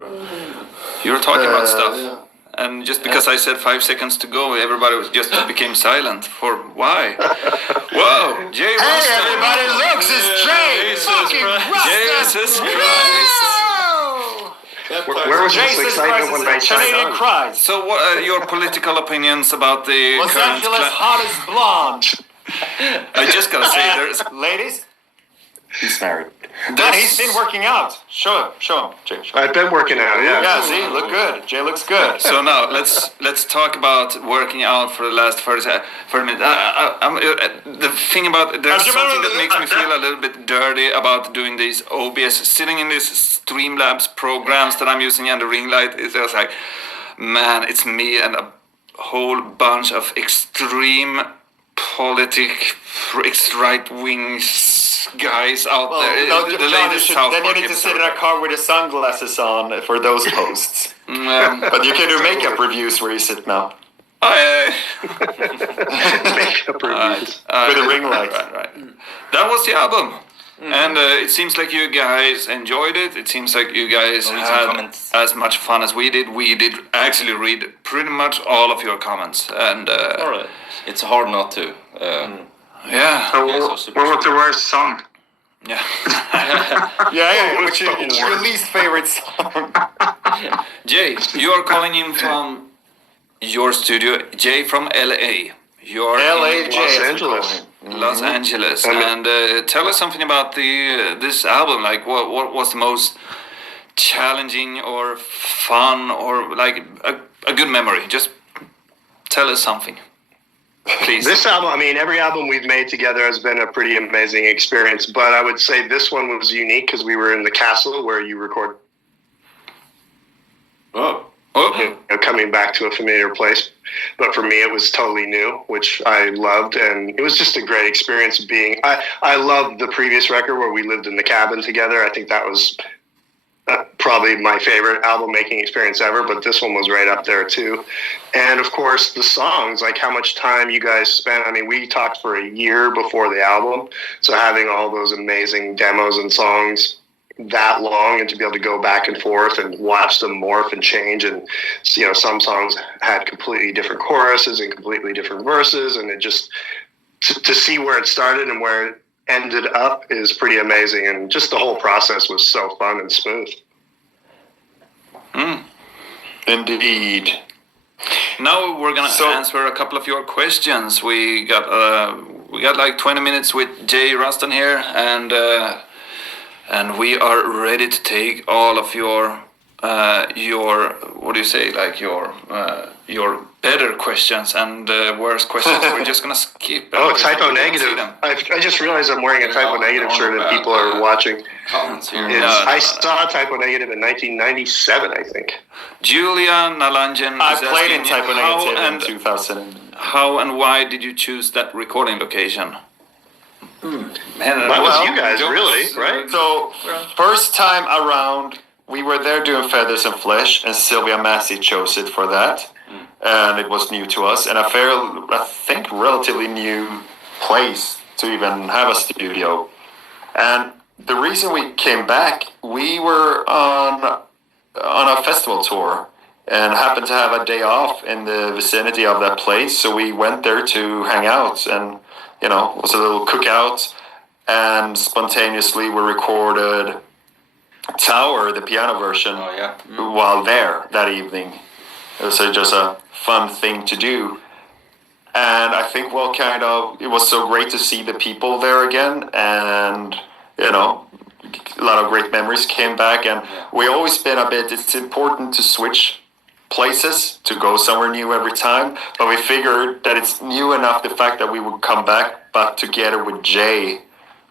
You were talking about stuff. And just because I said 5 seconds to go, everybody was just became silent. For why? Whoa, Jay Hey, Rustin. everybody, looks, it's Jay Jesus fucking Christ. Rustin! Jesus Christ. Where was this Jesus excitement Christ when is I a signed Canadian on? Christ. So, what are your political opinions about the Los current? Angeles hottest blonde. I just gotta say, there's Ladies? He's married. But he's been working out. Show him, Jay. Show him. I've been working out, yeah. Yeah, see, look good. Jay looks good. So now let's talk about working out for the last 30 minutes. The thing about there's something that makes me feel a little bit dirty about doing these OBS, sitting in these Streamlabs programs that I'm using and the ring light is just like, man, it's me and a whole bunch of extreme right wing guys out there. No, The John, latest South then you Park need to sit in episode. a car with the sunglasses on for those posts. But you can do makeup reviews where you sit now. Makeup reviews. With a ring light. Right. That was the album. And it seems like you guys enjoyed it. It seems like you guys some had comments. as much fun as we did. We did actually read pretty much all of your comments. And All right. It's hard not to. yeah. So, Yeah, what so was the worst song? Yeah. Yeah, which is your least favorite song. Jay, you are calling in from your studio. Jay from LA. You're LA in Los Jay. Angeles. Los Angeles, And- and tell us something about the this album. Like, what was the most challenging or fun or like a good memory? Just tell us something, please. This album, I mean, every album we've made together has been a pretty amazing experience, but I would say this one was unique because we were in the castle where you record, oh, coming back to a familiar place. But for me, it was totally new, which I loved, and it was just a great experience being. I loved the previous record where we lived in the cabin together. I think that was probably my favorite album making experience ever, but this one was right up there too. And of course, the songs, like how much time you guys spent. I mean, we talked for a year before the album, so having all those amazing demos and songs that long and to be able to go back and forth and watch them morph and change, and some songs had completely different choruses and completely different verses, and it just to see where it started and where it ended up is pretty amazing, and just the whole process was so fun and smooth. Indeed. Now we're gonna So- answer a couple of your questions. We got like 20 minutes with Jay Rustin here, and we are ready to take all of your what do you say, like your better questions and worse questions. We're just gonna skip. Oh, because typo we don't see negative. them. I just realized I'm wearing a typo negative shirt and people are watching. Comments here. I saw typo negative in 1997, I think. Julia Nalanjan I is played in asking Typo how Negative in and 2000. how and why did you choose that recording location? Man, That was Well, you guys, Jones, really, right? So, first time around, we were there doing Feathers and Flesh, and Sylvia Massey chose it for that. And it was new to us, and I think, relatively new place to even have a studio. And the reason we came back, we were on a festival tour and happened to have a day off in the vicinity of that place, so we went there to hang out, and it was a little cookout, and spontaneously we recorded Tower, the piano version, Oh yeah. while there that evening. It was just a fun thing to do. And I think, it was so great to see the people there again, and, a lot of great memories came back, and we always been it's important to switch places, to go somewhere new every time, but we figured that it's new enough, the fact that we would come back, but together with Jay,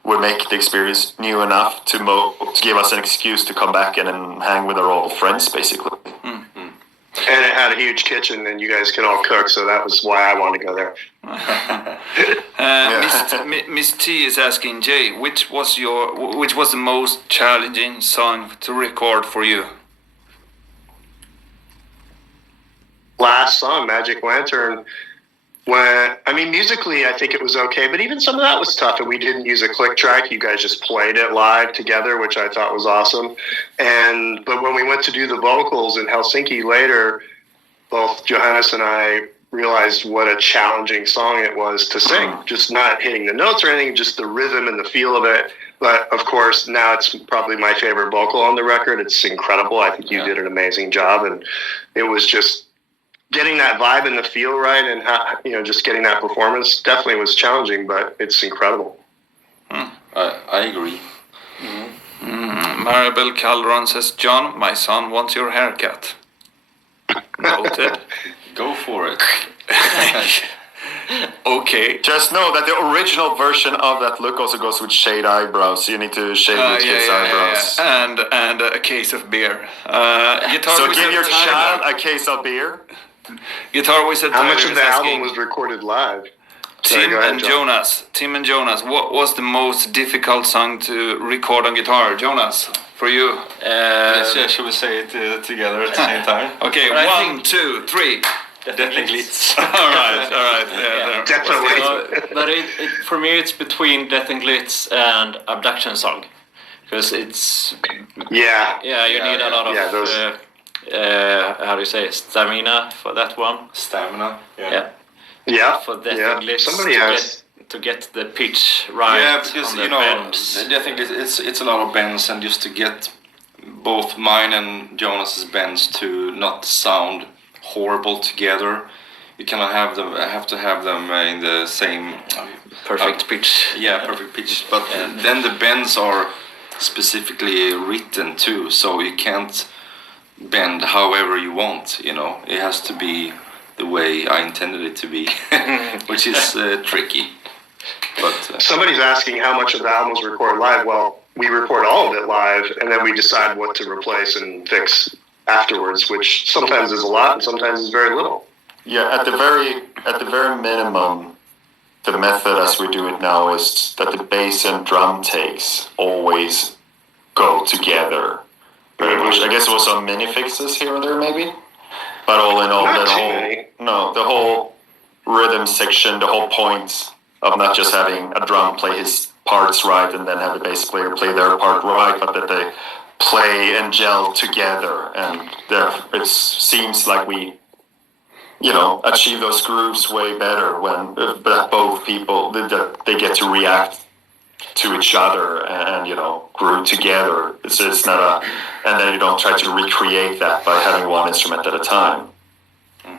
would make the experience new enough to give us an excuse to come back and hang with our old friends, basically. And it had a huge kitchen, and you guys can all cook, so that was why I wanted to go there. Miss T is asking Jay, which was the most challenging song to record for you? Last song, Magic Lantern, Musically, I think it was okay, but even some of that was tough. And we didn't use a click track. You guys just played it live together, which I thought was awesome. But when we went to do the vocals in Helsinki later, both Johannes and I realized what a challenging song it was to sing. Just not hitting the notes or anything, just the rhythm and the feel of it. But of course, now it's probably my favorite vocal on the record. It's incredible. I think you did an amazing job, and it was just getting that vibe and the feel right, and just getting that performance definitely was challenging, but it's incredible. I agree. Maribel Calderon says, John, my son wants your haircut. Noted. Go for it. Okay. Just know that the original version of that look also goes with shade eyebrows. So you need to shave your kids' eyebrows. And a case of beer. Guitar So Wizard give your Tyler. child a case of beer. Guitar Wizard How much Tyler of the is album asking, was recorded live? Sorry, Tim go ahead, and John. Jonas, what was the most difficult song to record on guitar? Jonas, for you. Should we say it together at the same time? Okay, But I 1, 2, 3. Definitely. All right. Yeah, there. Definitely. But for me, it's between Death and Glitz and Abduction Song. Because it's, Yeah. you need a lot of, those- how do you say, stamina for that one. Stamina. Yeah. Yeah. For Death Yeah. and Glitz Somebody has. to get the pitch right. Yeah, because on the bends. I think it's a lot of bends, and just to get both mine and Jonas's bends to not sound horrible together, you cannot have to have them in the same Perfect pitch. Yeah, perfect pitch. But then the bends are specifically written too, so you can't bend however you want. It has to be the way I intended it to be, which is tricky. But Somebody's asking how much of the album was recorded live. Well, we record all of it live, and then we decide what to replace and fix afterwards, which sometimes is a lot and sometimes is very little. Yeah, at the very minimum, the method as we do it now is that the bass and drum takes always go together. Which I guess was some mini fixes here and there maybe. But all in all, Not too many. the whole rhythm section, the whole point of not just having a drum play his parts right and then have the bass player play their part right, but that they play and gel together. And it seems like we, achieve those grooves way better when both people, they get to react to each other and groove together. It's not and then you don't try to recreate that by having one instrument at a time.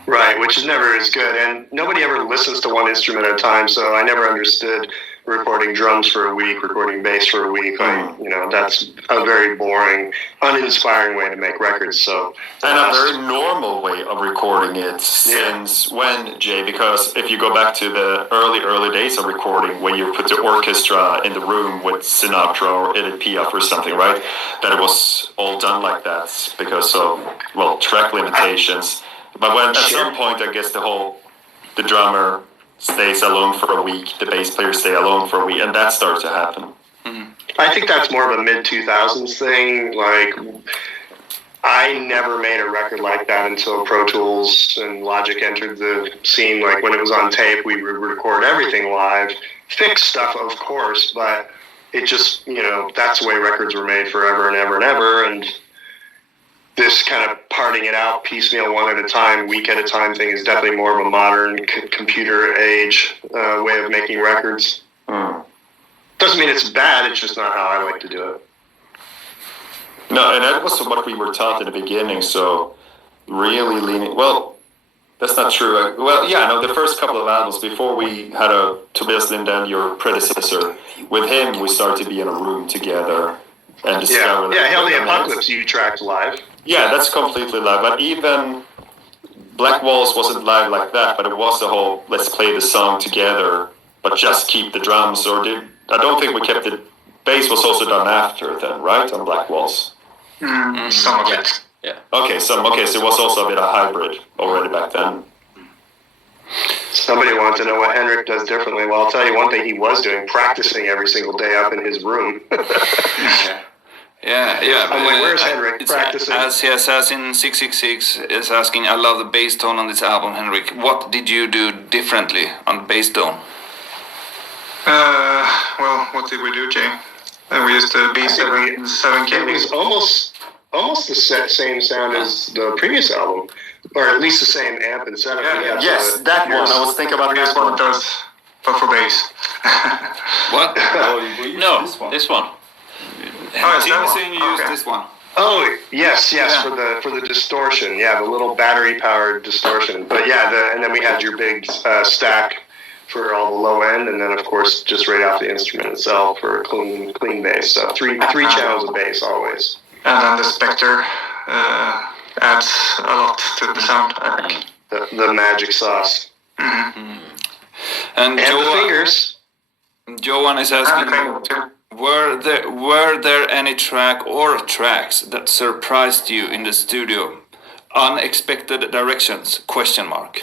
Right, which is never as good. And nobody ever listens to one instrument at a time, so I never understood recording drums for a week, recording bass for a week. That's a very boring, uninspiring way to make records. So, And a very normal way of recording it since when, Jay? Because if you go back to the early days of recording, when you put the orchestra in the room with Sinatra or Edith Piaf or something, right? That it was all done like that because of, track limitations. But when at some point, I guess the drummer stays alone for a week, the bass player stay alone for a week, and that starts to happen. I think that's more of a mid-2000s thing. Like, I never made a record like that until Pro Tools and Logic entered the scene. Like, when it was on tape, we would record everything live, fix stuff, of course, but it just, that's the way records were made forever and ever and ever, and this kind of parting it out piecemeal, one at a time, week at a time thing is definitely more of a modern computer age way of making records. Doesn't mean it's bad, it's just not how I like to do it. No, and that was what we were taught in the beginning, so really leaning... Well, that's not true. The first couple of albums, before we had Tobias Lindén, your predecessor, with him we started to be in a room together and discover... Hail the Apocalypse you tracked live. Yeah, that's completely live. But even Black Walls wasn't live like that, but it was the whole let's play the song together, but just keep the drums. I don't think we kept the bass was also done after then, right? On Black Walls. Some of it. Yeah. Okay, so it was also a bit of hybrid already back then. Somebody wanted to know what Henrik does differently. Well, I'll tell you one thing he was doing, practicing every single day up in his room. Yeah. I'm like, where's Henrik It's practicing? As he says in 666 is asking, I love the bass tone on this album, Henrik. What did you do differently on the bass tone? Well, what did we do, Jay? We used the B7K. It was almost the same sound as the previous album, or at least the same amp and setup. Yeah. Yes, that one. I was thinking about This that one one. does, but for bass. What? No, this one. Oh, Tim is saying you used Okay. this one. Oh yes, for the distortion. Yeah, the little battery powered distortion. But yeah, and then we had your big stack for all the low end, and then of course just right off the instrument itself for a clean bass. So three channels of bass always. And then the Spectre adds a lot to the sound, I think. The magic sauce And and the fingers. Johan is And asking, the finger, too. were there any track or tracks that surprised you in the studio? Unexpected directions? Question mark.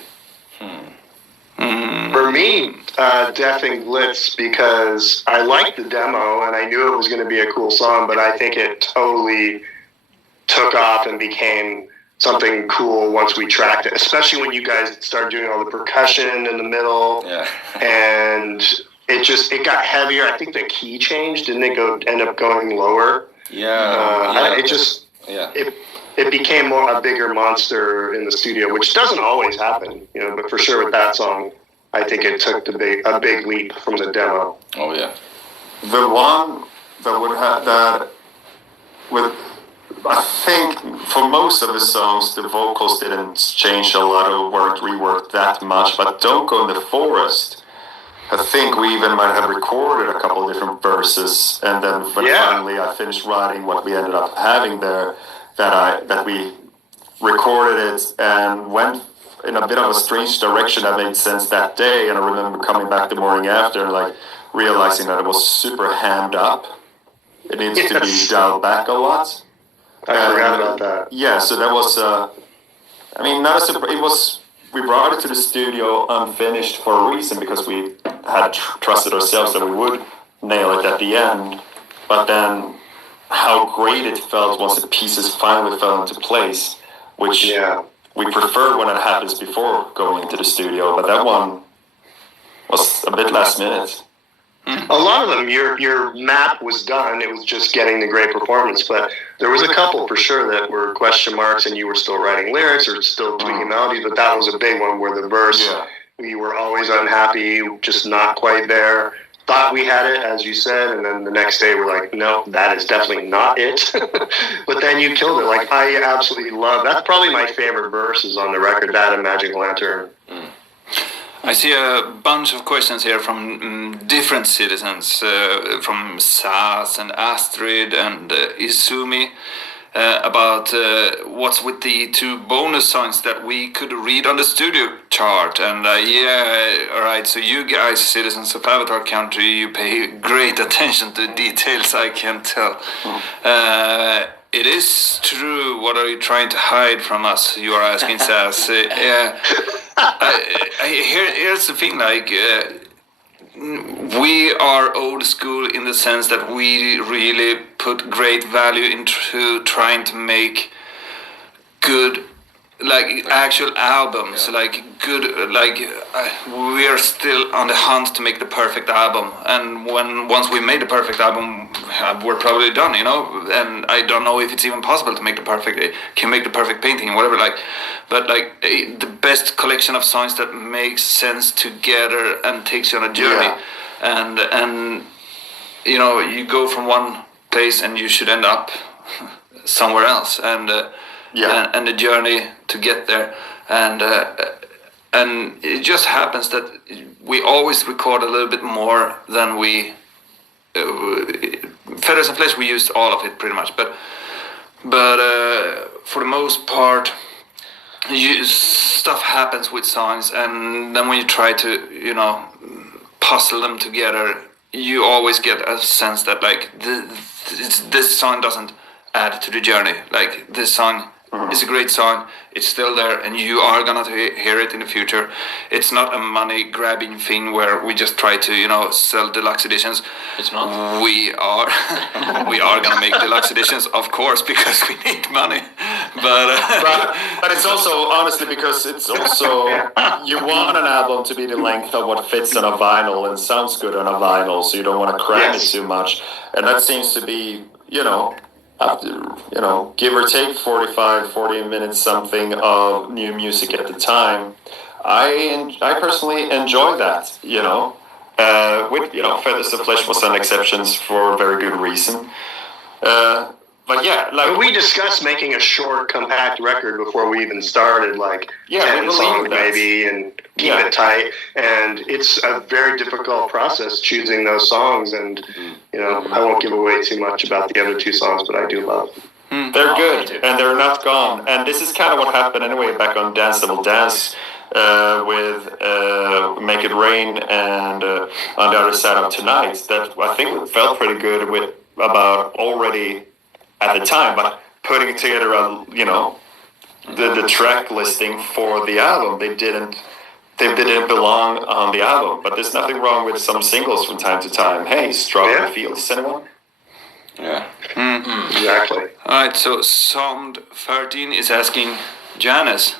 For me, Death and Glitz, because I liked the demo and I knew it was going to be a cool song, but I think it totally took off and became something cool once we tracked it, especially when you guys started doing all the percussion in the middle. Yeah. And it got heavier. I think the key changed, didn't it end up going lower? Yeah. It became a bigger monster in the studio, which doesn't always happen, but for sure with that song, I think it took a big leap from the demo. Oh yeah. The one that would have that with, I think for most of the songs, the vocals didn't change a lot or reworked that much, but Don't Go in the Forest, I think we even might have recorded a couple of different verses, and then finally I finished writing what we ended up having there, that we recorded it and went in a bit of a strange direction that made sense that day. And I remember coming back the morning after and like realizing that it was super hammed up. It needs to be dialed back a lot. I forgot about that. Yeah, so that was not a surprise. It was, we brought it to the studio unfinished for a reason, because we had trusted ourselves that we would nail it at the end. But then how great it felt once the pieces finally fell into place, which we prefer when it happens before going into the studio, but that one was a bit last minute. A lot of them, your map was done. It was just getting the great performance. But there was a couple for sure that were question marks, and you were still writing lyrics or still tweaking melodies. But that was a big one where the verse, we were always unhappy, just not quite there. Thought we had it, as you said, and then the next day we're like, no, that is definitely not it. But then you killed it. Like, I absolutely love, that's probably my favorite verses on the record, that and Magic Lantern. I see a bunch of questions here from different citizens, from Sas and Astrid and Izumi, about what's with the 2 bonus songs that we could read on the studio chart. And alright, so you guys, citizens of Avatar Country, you pay great attention to details, I can tell. It is true. What are you trying to hide from us? You are asking Sas. Here's the thing, like, we are old school in the sense that we really put great value into trying to make good, like, actual albums, like good, like we are still on the hunt to make the perfect album, and once we made the perfect album, we're probably done, and I don't know if it's even possible to make the perfect painting, whatever, like, but like the best collection of songs that makes sense together and takes you on a journey, and you go from one place and you should end up somewhere else, and the journey to get there, and it just happens that we always record a little bit more than we Feathers and Flesh, we used all of it pretty much, but for the most part stuff happens with songs, and then when you try to puzzle them together, you always get a sense that like this song doesn't add to the journey, like this song It's a great song. It's still there, and you are gonna hear it in the future. It's not a money-grabbing thing where we just try to, sell deluxe editions. It's not. We are, we are gonna make deluxe editions, of course, because we need money. But But it's also, honestly, because it's also, you want an album to be the length of what fits on a vinyl and sounds good on a vinyl, so you don't want to cram it too much. And that seems to be, after, give or take 40 minutes something of new music at the time. I personally enjoy that, with, Feathers of Flesh was an exception for a very good reason. But yeah, But we discussed making a short, compact record before we even started, like 10 songs maybe, and keep it tight. And it's a very difficult process choosing those songs. And, I won't give away too much about the other 2 songs, but I do love them. They're good, and they're not gone. And this is kind of what happened anyway back on Dance Double Dance with Make It Rain and On the Other Side of Tonight. That I think felt pretty good with about already at the time, but putting together the track listing for the album, they didn't belong on the album. But there's nothing wrong with some singles from time to time. Hey, Strawberry Fields, anyone? Yeah. Exactly. Alright, so Sound 13 is asking, Janice,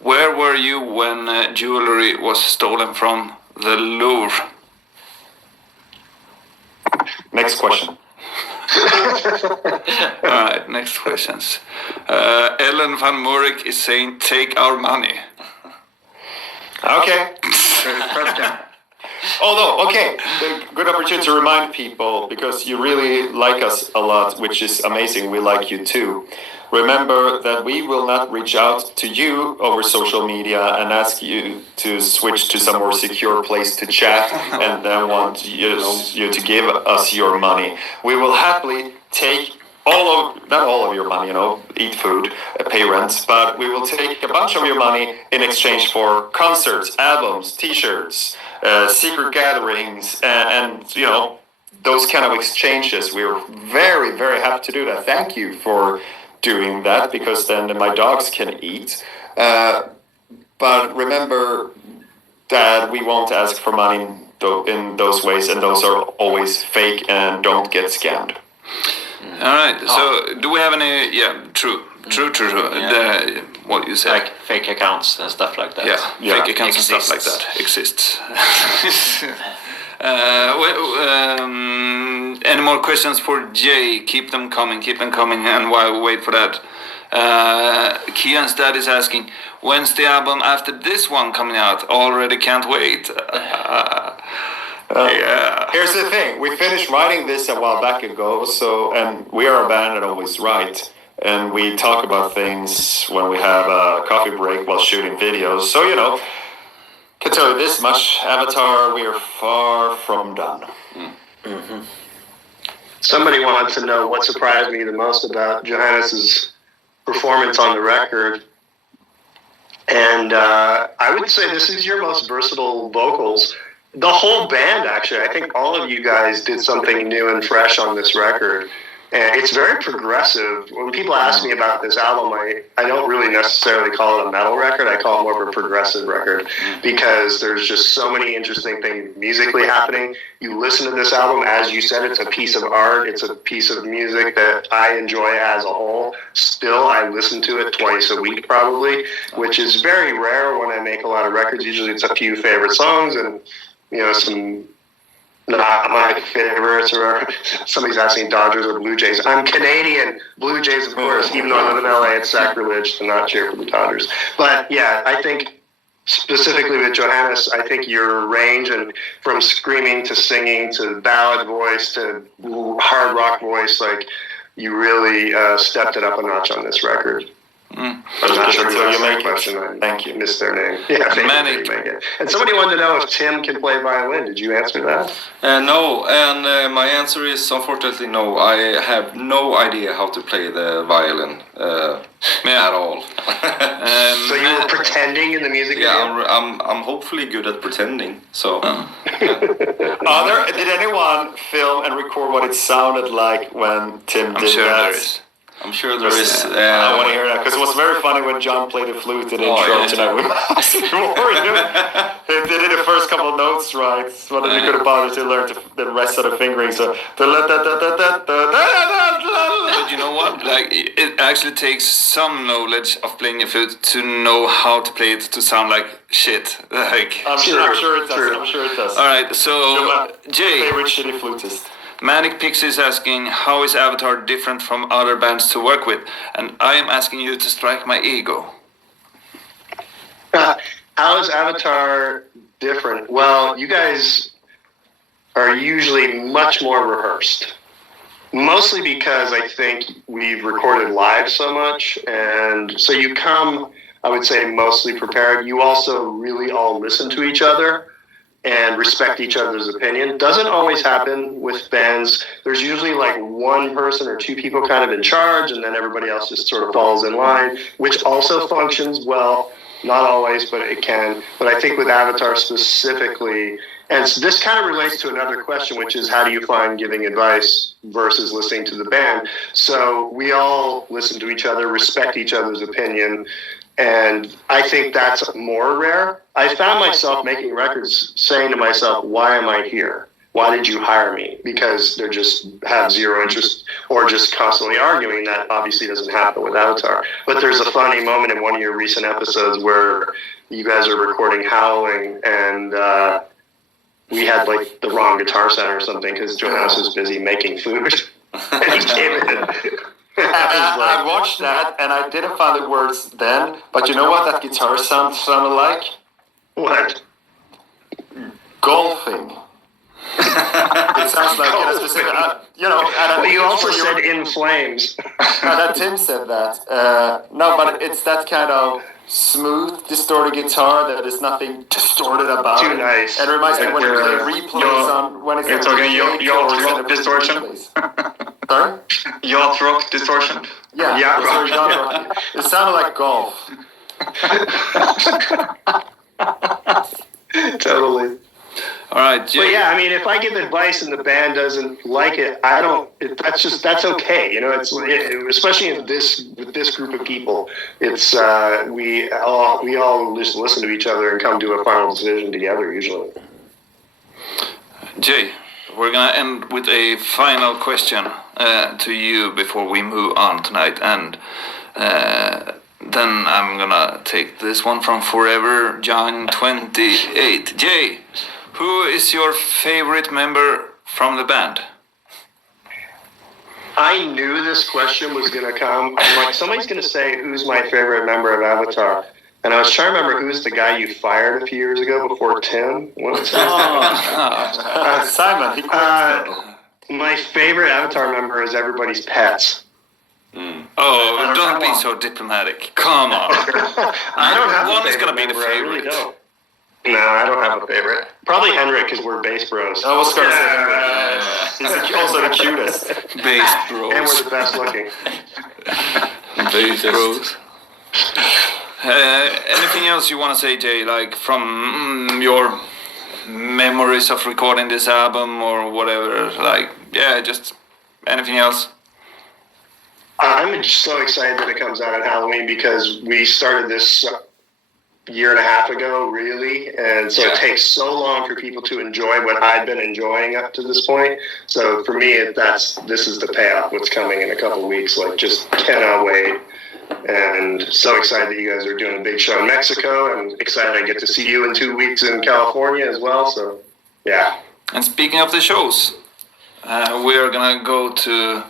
where were you when jewelry was stolen from the Louvre? Next question. Alright, next questions. Ellen van Morik is saying, take our money. Okay. Although, a good opportunity to remind people, because you really like us a lot, which is amazing, we like you too. Remember that we will not reach out to you over social media and ask you to switch to some more secure place to chat and then want you to give us your money. We will happily take not all of your money, eat food, pay rent, but we will take a bunch of your money in exchange for concerts, albums, t-shirts, secret gatherings, and those kind of exchanges. We're very, very happy to do that. Thank you for doing that, because then my dogs can eat. But remember that we won't ask for money in those ways, and those are always fake and don't get scammed. Alright, so do we have any, true. What you said. Like fake accounts and stuff like that. Yeah, fake accounts and stuff like that exists. Any more questions for Jay? Keep them coming, and while we wait for that, Kian's dad is asking, when's the album after this one coming out? Already can't wait. Here's the thing, we finished writing this a while back ago, and we are a band that always write, and we talk about things when we have a coffee break while shooting videos, so can tell you this much, Avatar, we are far from done. Mm-hmm. Somebody wanted to know what surprised me the most about Johannes's performance on the record. And I would say this is your most versatile vocals. The whole band, actually. I think all of you guys did something new and fresh on this record. And it's very progressive. When people ask me about this album, I don't really necessarily call it a metal record. I call it more of a progressive record, because there's just so many interesting things musically happening. You listen to this album, as you said, it's a piece of art. It's a piece of music that I enjoy as a whole. Still, I listen to it twice a week probably, which is very rare when I make a lot of records. Usually it's a few favorite songs and some not my favorites, or somebody's asking Dodgers or Blue Jays. I'm Canadian. Blue Jays, of course. Even though I live in LA, it's sacrilege to not cheer for the Dodgers. But yeah, I think specifically with Johannes, I think your range, and from screaming to singing to ballad voice to hard rock voice, like you really stepped it up a notch on this record. I'm not sure until you make it. Thank you. Missed their name. Yeah, thank you. Make it. And somebody wanted to know if Tim can play violin. Did you answer that? No, and my answer is unfortunately no. I have no idea how to play the violin at all. So you were pretending in the music video? Yeah, I'm hopefully good at pretending. So. Did anyone film and record what it sounded like when Tim did that? There is. I'm sure there is. I want to hear that because it was very funny when John played the flute in the intro tonight. We asked him more, you know. They did the first couple of notes right, but then he couldn't bother to learn the rest of the fingering. So, But you know what? Like, it actually takes some knowledge of playing a flute to know how to play it to sound like shit. Like, I'm sure it does. I'm sure it does. all right. So, Jay, Favorite shitty flutist. Manic Pixie is asking, how is Avatar different from other bands to work with? And I am asking you to strike my ego. How is Avatar different? Well, you guys are usually much more rehearsed. Mostly because I think we've recorded live so much, and so you come, I would say, mostly prepared. You also really all listen to each other and respect each other's opinion. Doesn't always happen with bands. There's usually like one person or two people kind of in charge, and then everybody else just sort of falls in line, which also functions well. Not always, but it can. But I think with Avatar specifically, and this kind of relates to another question, which is how do you find giving advice versus listening to the band? So we all listen to each other, respect each other's opinion, and I think that's more rare. I found myself making records saying to myself, why am I here? Why did you hire me? Because they just have zero interest or just constantly arguing. That obviously doesn't happen with Avatar. But there's a funny moment in one of your recent episodes where you guys are recording Howling, and we had like the wrong guitar sound or something because Johannes was busy making food. And he came in. I watched that and I didn't find the words then, but you know what that guitar sound sounded like? What? Golfing. It sounds like in a specific, Well, you also said In Flames. that Tim said that. No, but it's that kind of smooth, distorted guitar that is nothing distorted about Too it. nice. And it reminds me when you play replays on when it's You're talking yacht rock distortion? Sorry? Yacht rock distortion. Yeah, Yeah. sorry, yacht rock. It sounded like golf. Totally. All right, Jay. But yeah, I mean, if I give advice and the band doesn't like it, I don't. That's okay. You know, especially with this group of people. It's we all just listen to each other and come to a final decision together usually. Jay, we're gonna end with a final question to you before we move on tonight, and then I'm gonna take this one from Forever John 28. Jay, who is your favorite member from the band? I knew this question was going to come. I'm like, somebody's going to say, who's my favorite member of Avatar? And I was trying to remember who's the guy you fired a few years ago before Tim. What was his name? Simon, he quit. My favorite Avatar member is everybody's pets. Oh, don't be so diplomatic. Come on. I don't have one a is favorite gonna be the member, I really favorite. don't. No, I don't have a favorite. Probably Henrik, because we're bass bros. I was going to say He's also the cutest. Bass And we're bros. the best looking. Bass bros. Anything else you want to say, Jay? Like from your memories of recording this album or whatever? Like, yeah, just anything else? I'm just so excited that it comes out on Halloween because we started this year and a half ago, really, and so it takes so long for people to enjoy what I've been enjoying up to this point. So for me, this is the payoff. What's coming in a couple of weeks? Like, just cannot wait, and so excited that you guys are doing a big show in Mexico, and excited I get to see you in 2 weeks in California as well. So, yeah. And speaking of the shows, we're gonna go to.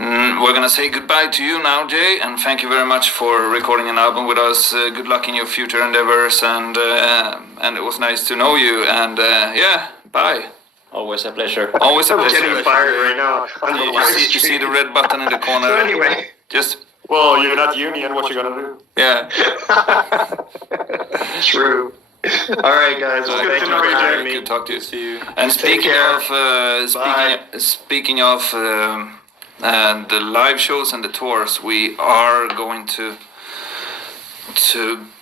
We're gonna say goodbye to you now, Jay, and thank you very much for recording an album with us. Good luck in your future endeavors, and it was nice to know you. And yeah, bye. Always a pleasure. Always a I'm pleasure. getting fired right now on the live You see stream. the red button in the corner. So anyway, Just Well, you're not union. What you gonna do? yeah. true. All right, guys. Well, Good thank to you know for you, having Jay. me. Good to talk to you. See you. And speaking care. of speaking of the live shows and the tours, we are going to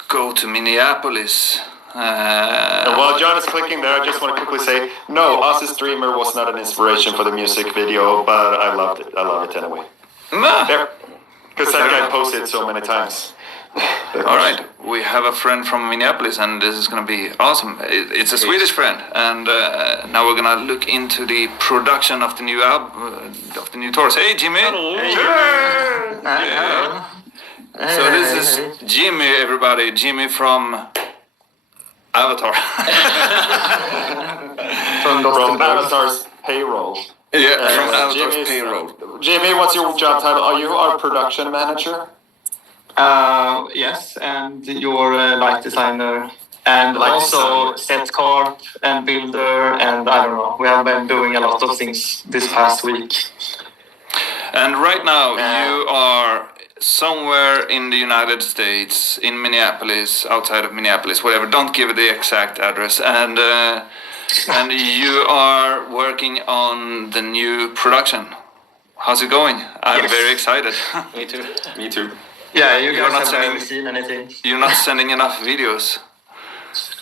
go to Minneapolis. And while John is clicking there, I just want to quickly say, no, Ozzy's Dreamer was not an inspiration for the music video, but I loved it. I love it anyway. Ah, There. Because that guy posted so many times. All right, we have a friend from Minneapolis, and this is gonna be awesome. It's a Swedish friend, and now we're gonna look into the production of the new album, of the new tours. Hey, Jimmy. Yeah. So this is Jimmy, everybody. Jimmy from Avatar. From Avatar's payroll. Yeah, from Avatar's Jimmy's- payroll. Jimmy, what's your job title? Are you our production manager? Yes, and your light designer, and Light also set carp and builder, and I don't know. We have been doing a lot of things this past week. And right now you are somewhere in the United States, in Minneapolis, outside of Minneapolis, whatever. Don't give the exact address. And you are working on the new production. How's it going? I'm Yes. very excited. Me too. Me too. Yeah, you You're guys not have sending- never seen anything. You're not sending enough videos.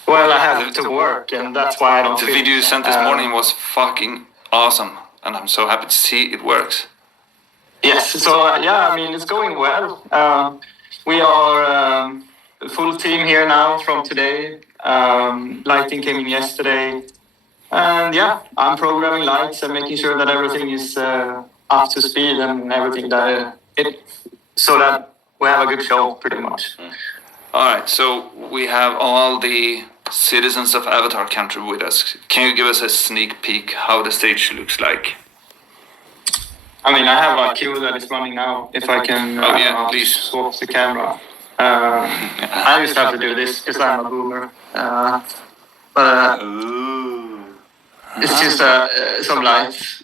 Well, I have to work, and that's why I don't. The feel- video you sent this morning was fucking awesome, and I'm so happy to see it works. Yes, so yeah, I mean, it's going well. We are a full team here now from today. Lighting came in yesterday. And yeah, I'm programming lights and making sure that everything is up to speed and everything so that we have a good show, pretty much. All right, so we have all the citizens of Avatar country with us. Can you give us a sneak peek how the stage looks like? I mean, I have a queue that is running now. If I can Oh, yeah, please. swap the camera. I used to have to do this because I'm a boomer. But it's just some lights.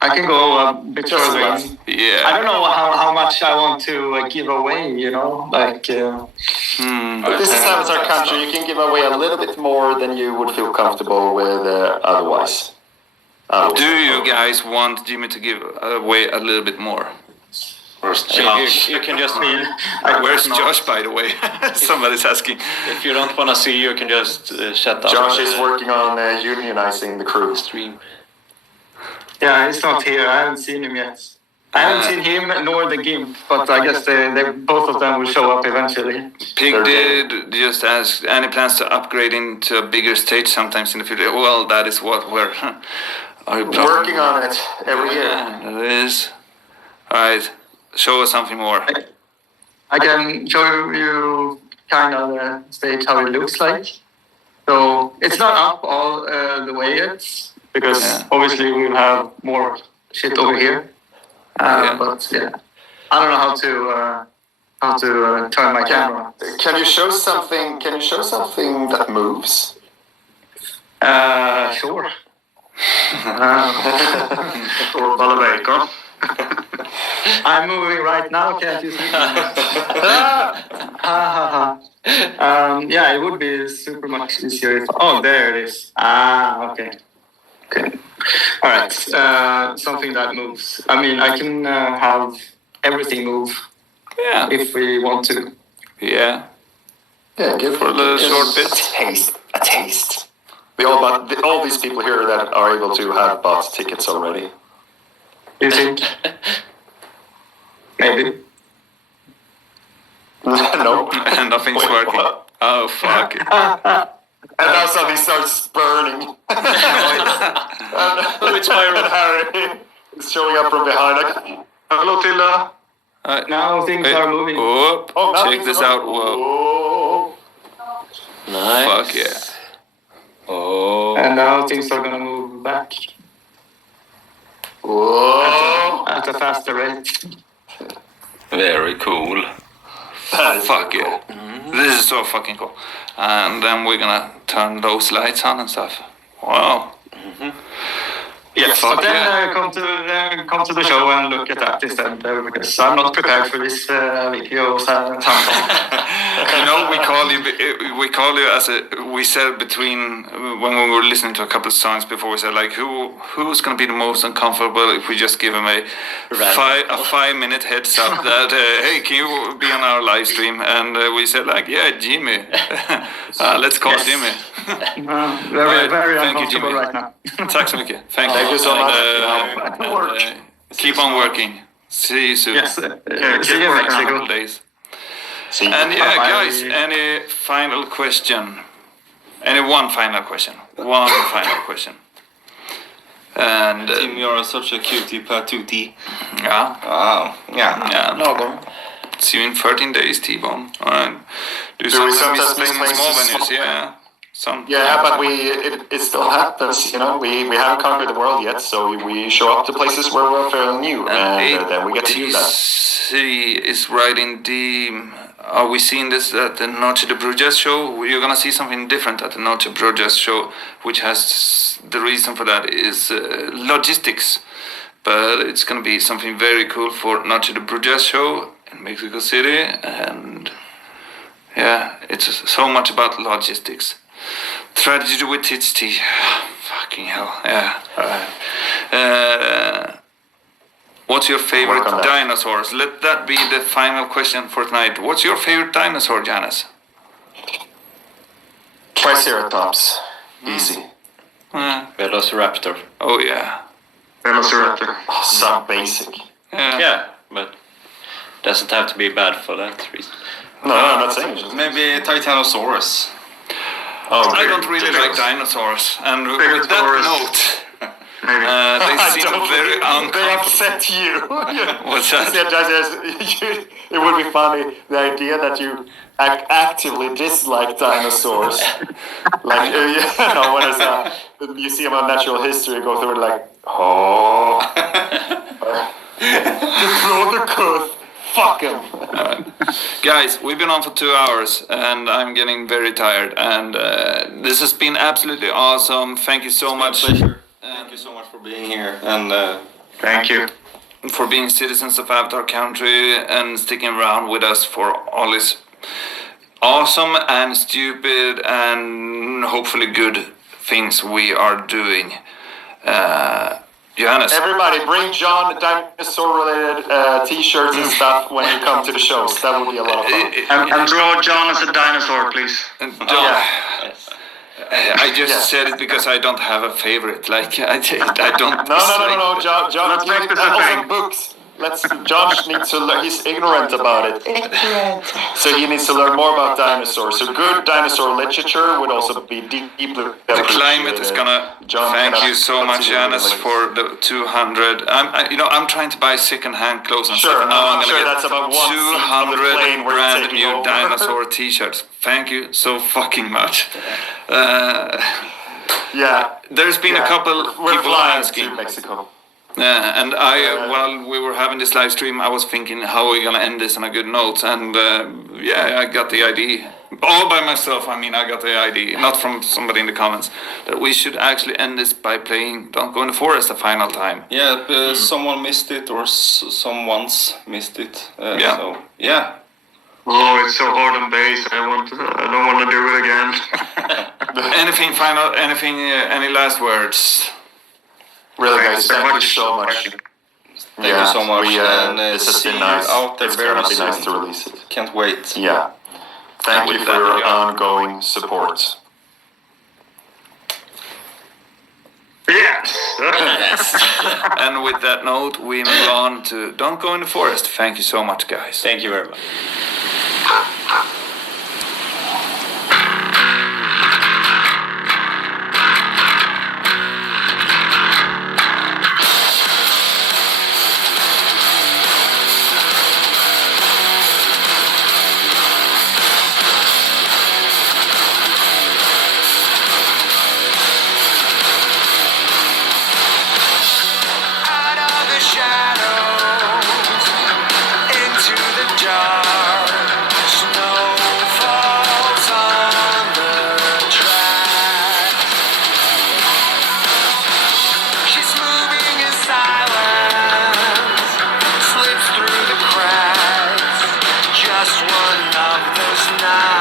I can go a bit further in. I Yeah. don't know how much I want to give away, you know? Like, But this is Avatar country. You can give away a little bit more than you would feel comfortable with otherwise. Do you guys want Jimmy to give away a little bit more? Where's You, Josh? you can just, Where's Josh, by the way? Somebody's asking. if you don't want to see, you can just shut up. Josh is working on unionizing the crew. Stream. yeah, he's not here. I haven't seen him yet. I haven't seen him nor the GIMP, but I guess both of them will show up eventually. Pig did just ask any plans to upgrade into a bigger stage sometimes in the future. Well, that is what we're Working on it every year. Yeah, that is. All right, show us something more. I can show you kind of the stage how it looks like. So it's not up all the way yet because obviously we'll have more shit over here. But yeah, I don't know how to turn my camera. Can you show something? Can you show something that moves? Sure. I'm moving right now. Can't you see? Yeah, it would be super much easier if. Oh, there it is. Okay. Okay. All right. Something that moves. I mean, I can have everything move Yeah, if we want to. yeah. Yeah, give For a little short bit. A taste. All these people here that are able to have bought tickets already. You think? Maybe. No. And nothing's Wait, working. what? Oh fuck! And now something starts burning. Which fire? And Harry is showing up from behind. Like, hello, Tilda. Now things are moving. Oh, now check he's this not- out. Whoa! Whoa. Nice. Fuck yeah! Oh. And now things are gonna move back Whoa. at a faster rate. Very cool. Fuck yeah! This is so fucking cool. And then we're gonna turn those lights on and stuff. Wow! Yes, Fuck but then yeah. come to the show and look at that instead because I'm not prepared for this video. You know, we call you as a. We said between when we were listening to a couple of songs before, we said like who's gonna be the most uncomfortable if we just give him a 5-minute heads up that hey, can you be on our live stream? And we said like Jimmy, let's call Jimmy. Very, very Thank you, uncomfortable Jimmy. right now. Tack så mycket. Thank Thank you so much. Keep on working. See you soon. Yes. See you For a next couple week. days. See you. And yeah, Bye. guys, any final question? Any one final question? One final question. And Tim, you're such a cutie patootie. yeah, Wow. Yeah. yeah. Lagom. See you in 13 days, T-Bone. Alright. Do we some sometimes playing play small small- venues, yeah. Some. Yeah, but it still happens, you know. We haven't conquered the world yet, so we show up to places where we're fairly new, and then we get to do that. ATC is writing the. Are we seeing this at the Noche de Brujas show? You're gonna see something different at the Noche de Brujas show, which has the reason for that is logistics. But it's gonna be something very cool for Noche de Brujas show in Mexico City, and yeah, it's so much about logistics. Tragedy with Titsty. Fucking hell, yeah. What's your favorite Work on that. dinosaurs? Let that be the final question for tonight. What's your favorite dinosaur, Janice? Triceratops. Easy. Velociraptor. Oh yeah. Velociraptor. Oh, so basic. Yeah, but doesn't have to be bad for that reason. No, I'm not saying it. Maybe Titanosaurus. Oh, I don't really like dinosaurs, and with that Stegosaurus. note, Maybe. they I seem don't very think they uncomfortable. upset you. What's that? It would be funny, the idea that you actively dislike dinosaurs. Like, you know, when it's the Museum of Natural History go through it like, oh. The Kuth. Fuck him. Guys, we've been on for 2 hours, and I'm getting very tired. And this has been absolutely awesome. Thank you so much. Pleasure. Thank you so much for being here. And Thank you. For being citizens of Avatar Country and sticking around with us for all this awesome and stupid and hopefully good things we are doing. Johannes. Everybody, bring John dinosaur-related t-shirts and stuff when you come to the shows. That would be a lot of fun. And draw John as a dinosaur, please. John, Yes. I just Yeah. said it because I don't have a favorite. Like I don't. No, John. Let's make this a also thing. books. John needs to learn. He's ignorant about it. So he needs to learn more about dinosaurs. So good dinosaur literature would also be deeply. The climate is gonna. Thank you so much, Janis, for the 200. I'm trying to buy second-hand clothes and Sure, stuff. And now I'm I'm sure gonna that's about get one seat on the plane 200 where it's brand taking new over. dinosaur T-shirts. Thank you so fucking much. Yeah. There's been a couple We're people flying asking. to Mexico. And while we were having this live stream, I was thinking, how are we gonna end this on a good note? And I got the idea all by myself. I mean, I got the idea, not from somebody in the comments, that we should actually end this by playing "Don't Go in the Forest" the final time. yeah, someone missed it or someone's missed it. Yeah. So yeah. Oh, it's so hard on bass. I don't want to do it again. Anything final? Anything? Any last words? Really, Thank guys, you so thank you much. so much. Thank you so much. And This has see been you nice. out there It's very gonna be soon. nice to release it. Can't wait. Yeah. Thank you with for that, your yeah. ongoing support. Yes. And with that note, we move on to "Don't Go in the Forest." Thank you so much, guys. Thank you very much. Out of the shadows, into the dark. Snow falls on the track. She's moving in silence, slips through the cracks. Just one of those nights.